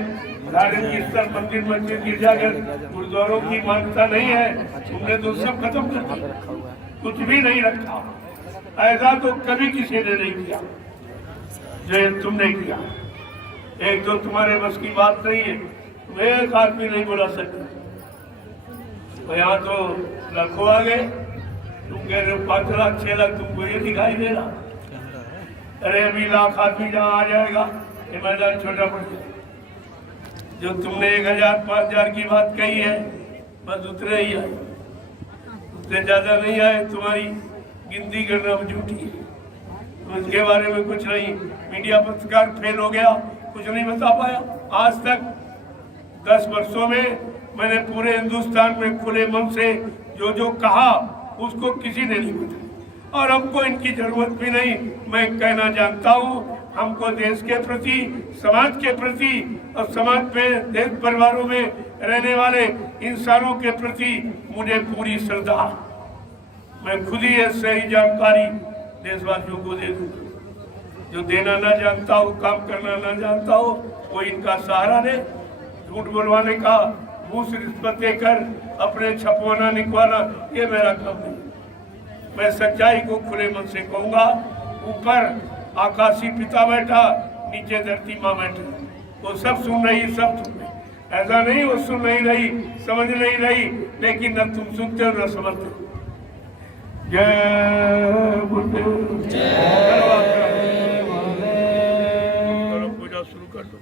धार्मिक स्थल मंदिर मस्जिद गिरजाघर गुरुद्वारों की मान्यता नहीं है? तुमने तो सब खत्म कर दिया, कुछ भी नहीं रखा। ऐसा तो कभी किसी ने नहीं किया जो तुमने किया। एक तो तुम्हारे बस की बात नहीं है, तुम एक आदमी नहीं बुला सकते। तो यहाँ तो लाखों आ गए, तुम कह रहे हो 5 लाख 6 लाख, तुमको ये दिखाई दे रहा? अरे अभी लाख आदमी जहाँ आ जाएगा ये मैदान छोटा पड़ जाएगा। जो तुमने 1000 5000 की बात कही है, बस उतने ही आए, उससे ज्यादा नहीं आए। तुम्हारी गिनती करना झूठी है, उसके बारे में कुछ नहीं। मीडिया पत्रकार फेल हो गया, कुछ नहीं बता पाया। आज तक 10 वर्षों में मैंने पूरे हिंदुस्तान में खुले मन से जो कहा उसको किसी ने नहीं बताया, और हमको इनकी जरूरत भी नहीं। मैं कहना जानता हूँ, हमको देश के प्रति, समाज के प्रति और समाज में देश परिवारों में रहने वाले इंसानों के प्रति मुझे पूरी श्रद्धा। मैं खुद ही सही जानकारी देशवासियों को दे दूंगा। जो देना ना जानता हो, काम करना ना जानता हो, वो इनका सहारा ले। झूठ बोलवाने का, घूस रिश्वत देकर अपने छपवाना निकवाना, ये मेरा काम नहीं। मैं सच्चाई को खुले मन से कहूंगा। ऊपर आकाशी पिता बैठा, नीचे धरती माँ बैठी, वो सब सुन रही, सब सुन रही। ऐसा नहीं वो सुन नहीं रही, समझ नहीं रही, लेकिन न तुम सुनते हो न समझते हो। जय गुरुदेव, चलो पूजा शुरू कर दो।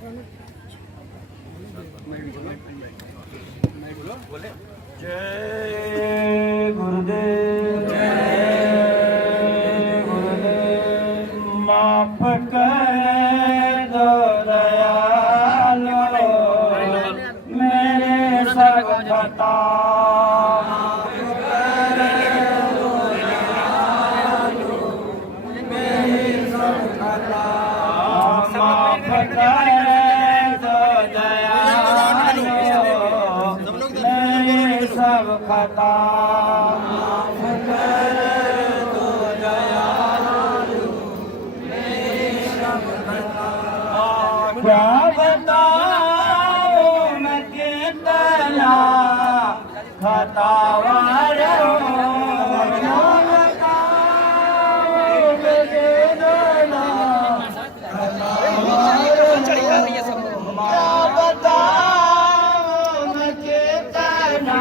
जय गुरुदेव, जय गुरुदेव। माफ कर दो दयालो मेरे सब खता, माफ कर सब खता, माफ कर दो दयालु मेरी सब खता। क्या बताओ मैं कितना खतावार हूँ, क्या बताओ मैं कितना खतावार हूँ, क्या बताओ मैं कितना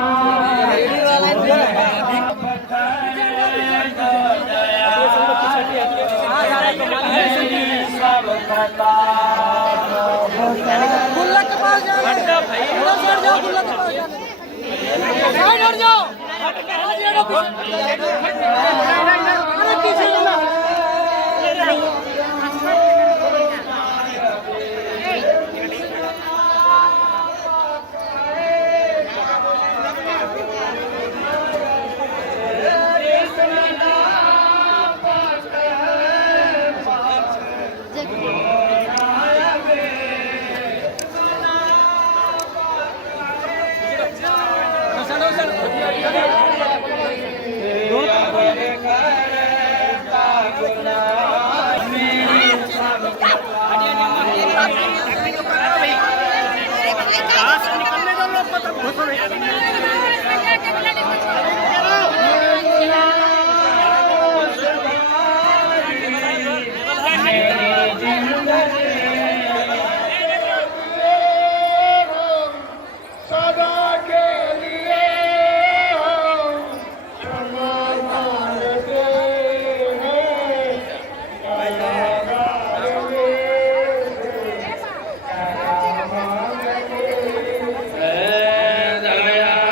गुल्ला के पास जाओ, उधर जाओ, गुल्ला के पास जाओ, साइड हट जाओ, अरे पीछे चलो। दया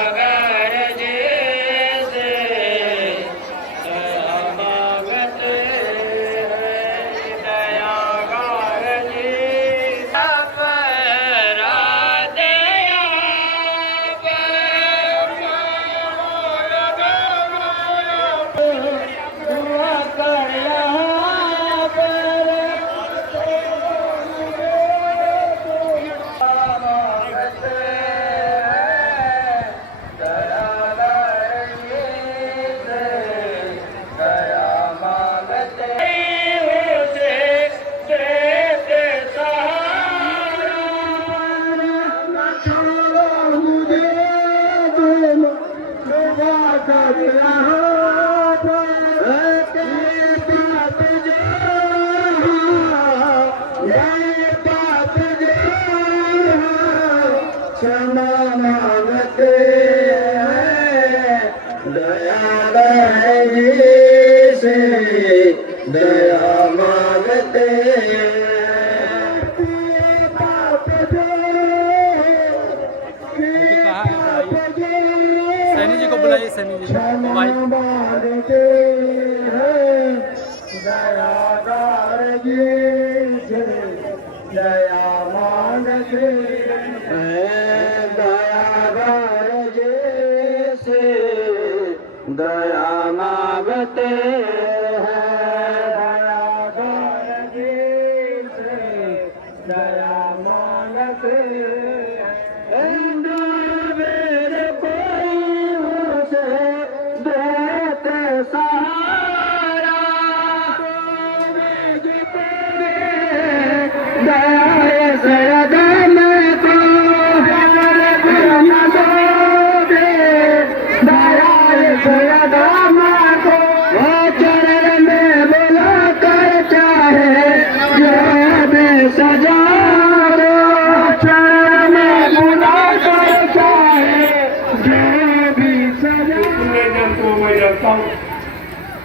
दया मांगते सैनी जी को बुलाइए, सैनी जी मांगते दयादार जी से दया मांगते दयादार जी से दया मांगते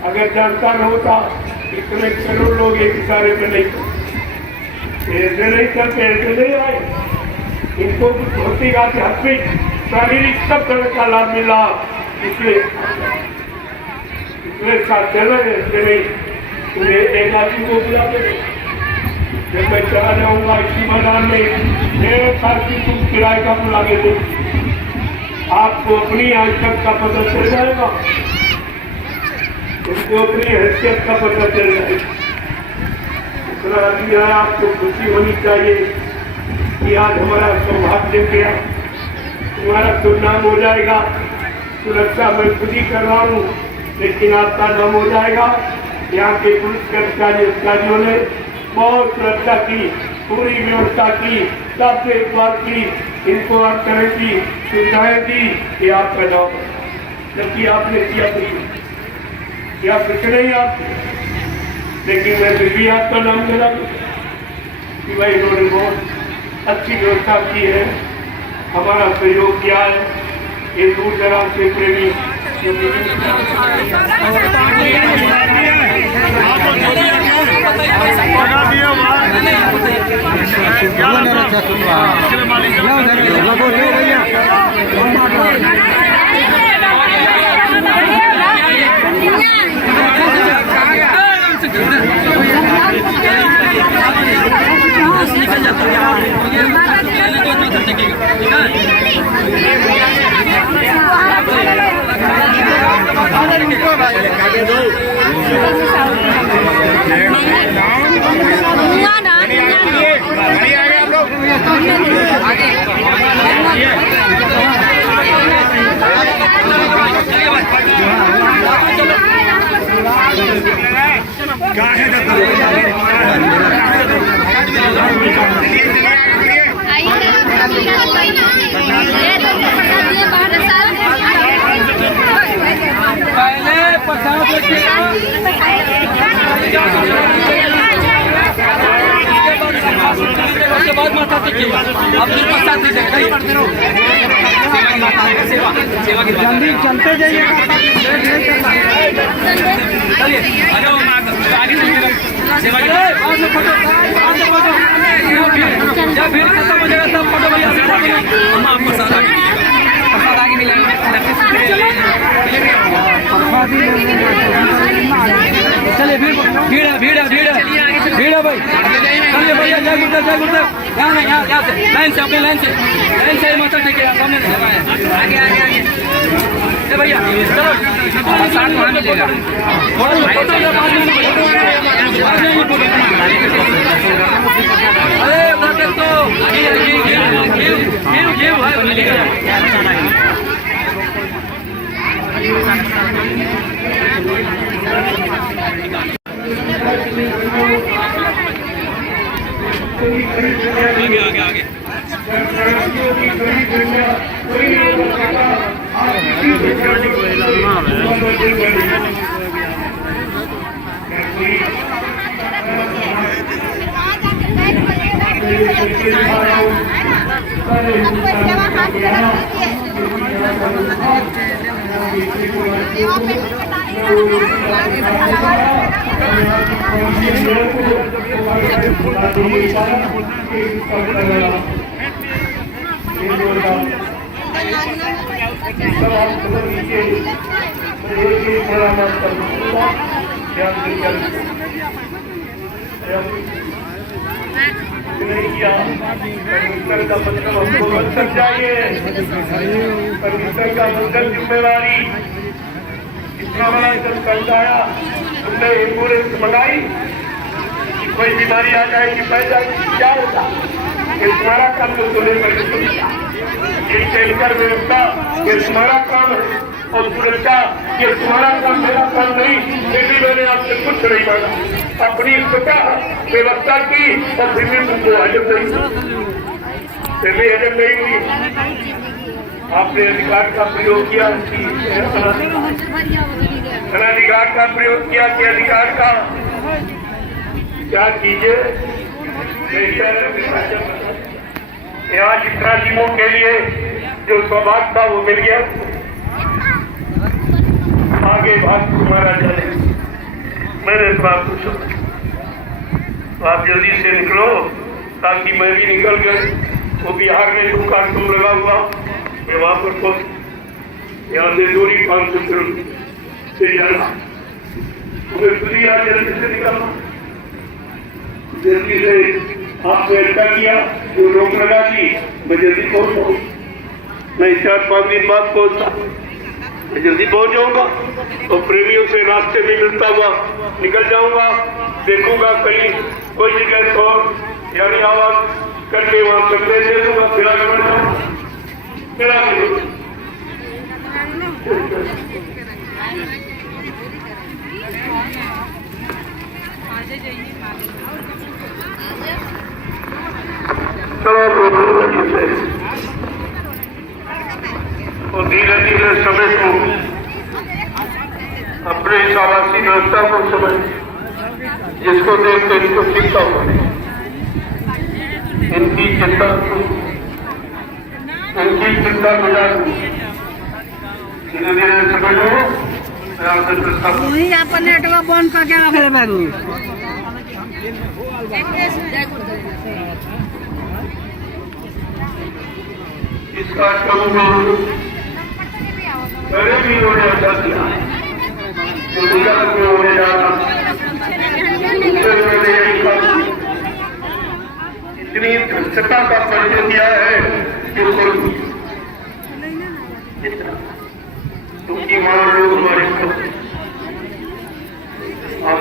अगर जानता न होता इतने करोड़ लोग एक इशारे में नहीं ऐसे नहीं करते, ऐसे नहीं आए। इनको कुछ होती आध्यात्मिक शारीरिक सब तरह का लाभ मिला, इसलिए साथ चला ऐसे नहीं। उन्हें एक आदमी को बुला के जब मैं चला जाऊंगा इसी मैदान में 1.5 साल की तुम किराए का बुला के दो, आपको अपनी आंचक का पता चल जाएगा, उनको अपनी हैसियत का पता चल जाए। इतना आदमी है, आपको खुशी होनी चाहिए कि आज हमारा सौभाग्य किया, तुम्हारा सुनाम हो जाएगा। सुरक्षा मैं खुद ही कर रहा हूँ, लेकिन आपका नाम हो जाएगा। यहाँ के पुलिस कर्मचारियों ने बहुत सुरक्षा की, पूरी व्यवस्था की, सब देखभाल की, इनको हर तरह की सुविधाएं दी कि आपका नाम, जबकि आपने किया या कुछ नहीं आप, लेकिन मैं फिर भी आपका नाम मिला कि भाई इन्होंने बहुत अच्छी व्यवस्था की है, हमारा सहयोग किया है। ये दूर दराज से प्रेमी उसके बाद माथा टेकिए, आप फिर पश्चात सेवा की जल्दी चलते जाइए, चलिए आगे सेवा की जब भीड़ खत्म हो जाएगा तब फोटो भैया हम आपको प्रसाद आगे मिलेंगे। चलिए भीड़ भीड़ है भीड़ है भीड़ है भीड़ है भाई, चलिए भैया जय गुरुदेव जय गुरुदेव। यहाँ नहीं यहाँ से लाइन से अपनी लाइन से माथा टेकिए, सामने आगे आगे आगे भैया चलो साथ वहाँ मिलेगा। अरे तो आगे आगे आगे का मतलब हमको बदल चाहिए। परमेश्वर का बदल जिम्मेवारी इतना बड़ा जब कल आया तुमने एम्बुलेंस मंगाई, कोई बीमारी आ जाएगी पै जाएगी, क्या होगा? ये तुम्हारा काम तो तुम्हें ये टेलकर व्यवस्था ये तुम्हारा काम है और सुरक्षा ये तुम्हारा काम, मेरा काम नहीं। फिर भी मैंने आपसे कुछ नहीं मांगा, अपनी स्वतः व्यवस्था की और फिर भी तुमको हजम नहीं, फिर भी हजम नहीं हुई। आपने अधिकार का प्रयोग किया, अनाधिकार का प्रयोग किया कि अधिकार का क्या कीजिए। यहाँ जितना जीवों के लिए जो सौभाग्य था वो मिल गया, आगे बात तुम्हारा चले। मैंने तो आपको समझ, तो आप जल्दी से निकलो ताकि मैं भी निकल गया। वो बिहार में दुकान तुम लगा हुआ, मैं वहां पर पहुंच, यहाँ से दूरी 500 किलोमीटर से जाना, जल्दी से निकलना, जल्दी से आपने अच्छा किया जो रोक लगा दी। मैं जल्दी पहुंचाऊँ, मैं 4-5 दिन बाद पहुंचता, मैं जल्दी पहुंच जाऊंगा और प्रेमियों से रास्ते में मिलता हुआ निकल जाऊंगा। देखूंगा कहीं कोई जगह तो यानी आवाज करके वहां संदेश दे दूंगा, फिर आगे बढ़ जाऊंगा, फिर आगे तो धीरे धीरे समय को अपने इस आवासीय व्यवस्था को समझ, जिसको देख कर इनको चिंता हो, इनकी चिंता गुजार धीरे धीरे समझो। अपन नेटवर्क बंद करके रखे बाबू। इसका पहले भी उन्होंने अच्छा किया, जो गुजरात में होने जा रहा, इतनी दक्षता का परिचय दिया है क्योंकि वहां लोग हमारे आप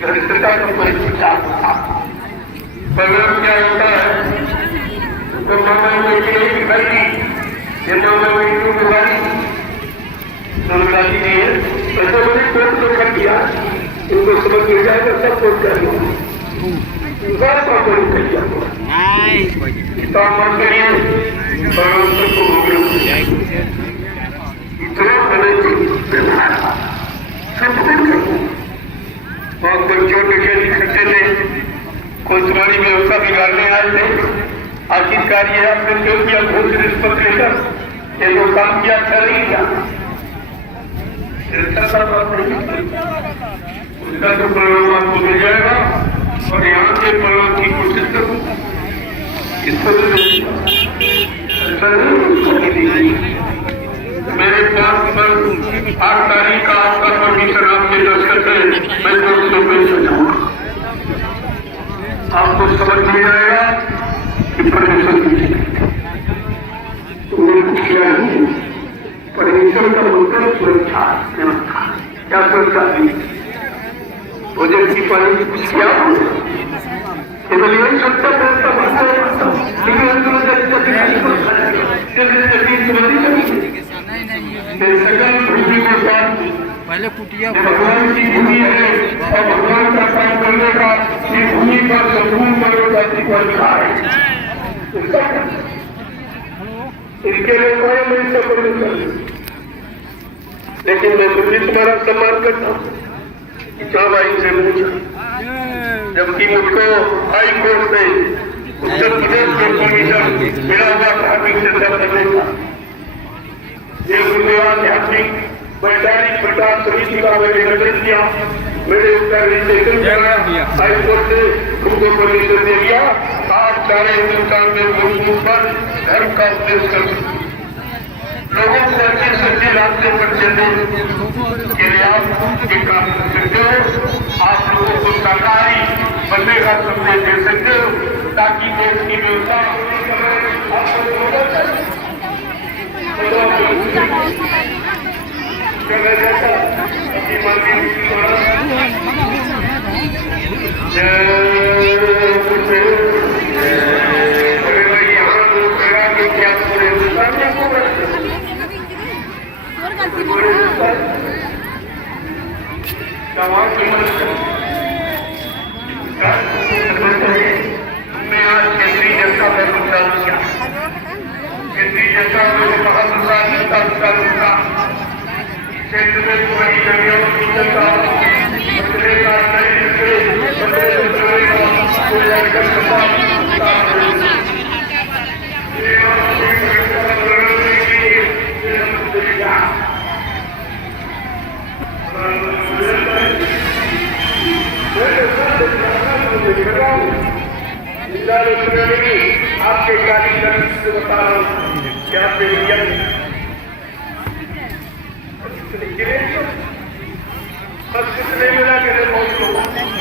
धरित्रता का परिचय क्या होता है? तो मामा में दिखाई ये मामा में क्यों दिखाई नहीं है, ऐसा मैंने कोर्ट तो कर दिया, उनको समझ मिल जाएगा, सब कोर्ट कर दिया और कोई चोट के इकट्ठे थे, कोई तुम्हारी व्यवस्था बिगाड़ने आए थे। आखिरकार ये आपने क्यों किया? घूस रिश्वत लेकर ये जो काम किया था नहीं किया, उसका तो परिणाम आपको मिल जाएगा और यहाँ के परिणाम की कोशिश करो। इस तरह मेरे पास पर 8 तारीख का आपका परमिशन आपके दस्तखत है, मैं दोस्तों में सजाऊंगा, आपको समझ में आएगा कि परमेश्वर परमेश्वर का मतलब सुरक्षा व्यवस्था। क्या सुरक्षा दी भोजन की पानी की कुछ क्या केवल यही सुरक्षा व्यवस्था सकल पृथ्वी के साथ पहले कुटिया भगवान की भूमि है और भगवान का काम करने का इस भूमि पर संपूर्ण मानव जाति को अधिकार है। इसके लिए कोई नहीं सफल नहीं कर, लेकिन मैं तो भी तुम्हारा सम्मान करता हूँ। भाई से पूछा, जबकि मुझको हाई कोर्ट में उत्तर प्रदेश के कमीशन मिला हुआ धार्मिक शिक्षा करने का ये गुरुदेव आध्यात्मिक वैचारिक प्रचार समिति का मैंने गठन किया। मेरे उत्तर हाई कोर्ट से उनको परमिशन दे दिया। आप सारे हिंदुस्तान में मुस्लिम पर धर्म का उपदेश कर लोगों को अच्छे सच्चे रास्ते पर चलने के लिए आप एक काम कर सकते हो। आप लोगों को सरकारी बनने का संदेश दे सकते हो ताकि देश की व्यवस्था मैं आज केंद्रीय जनता दल चालू किया। केंद्रीय जनता दल महासंसार नेता चालू का क्षेत्र में पूरी जगहों की जनता मसले का आपके कार्यक्रम से बता रहा हूँ कि आपने बस कितने मिला के बहुत लोग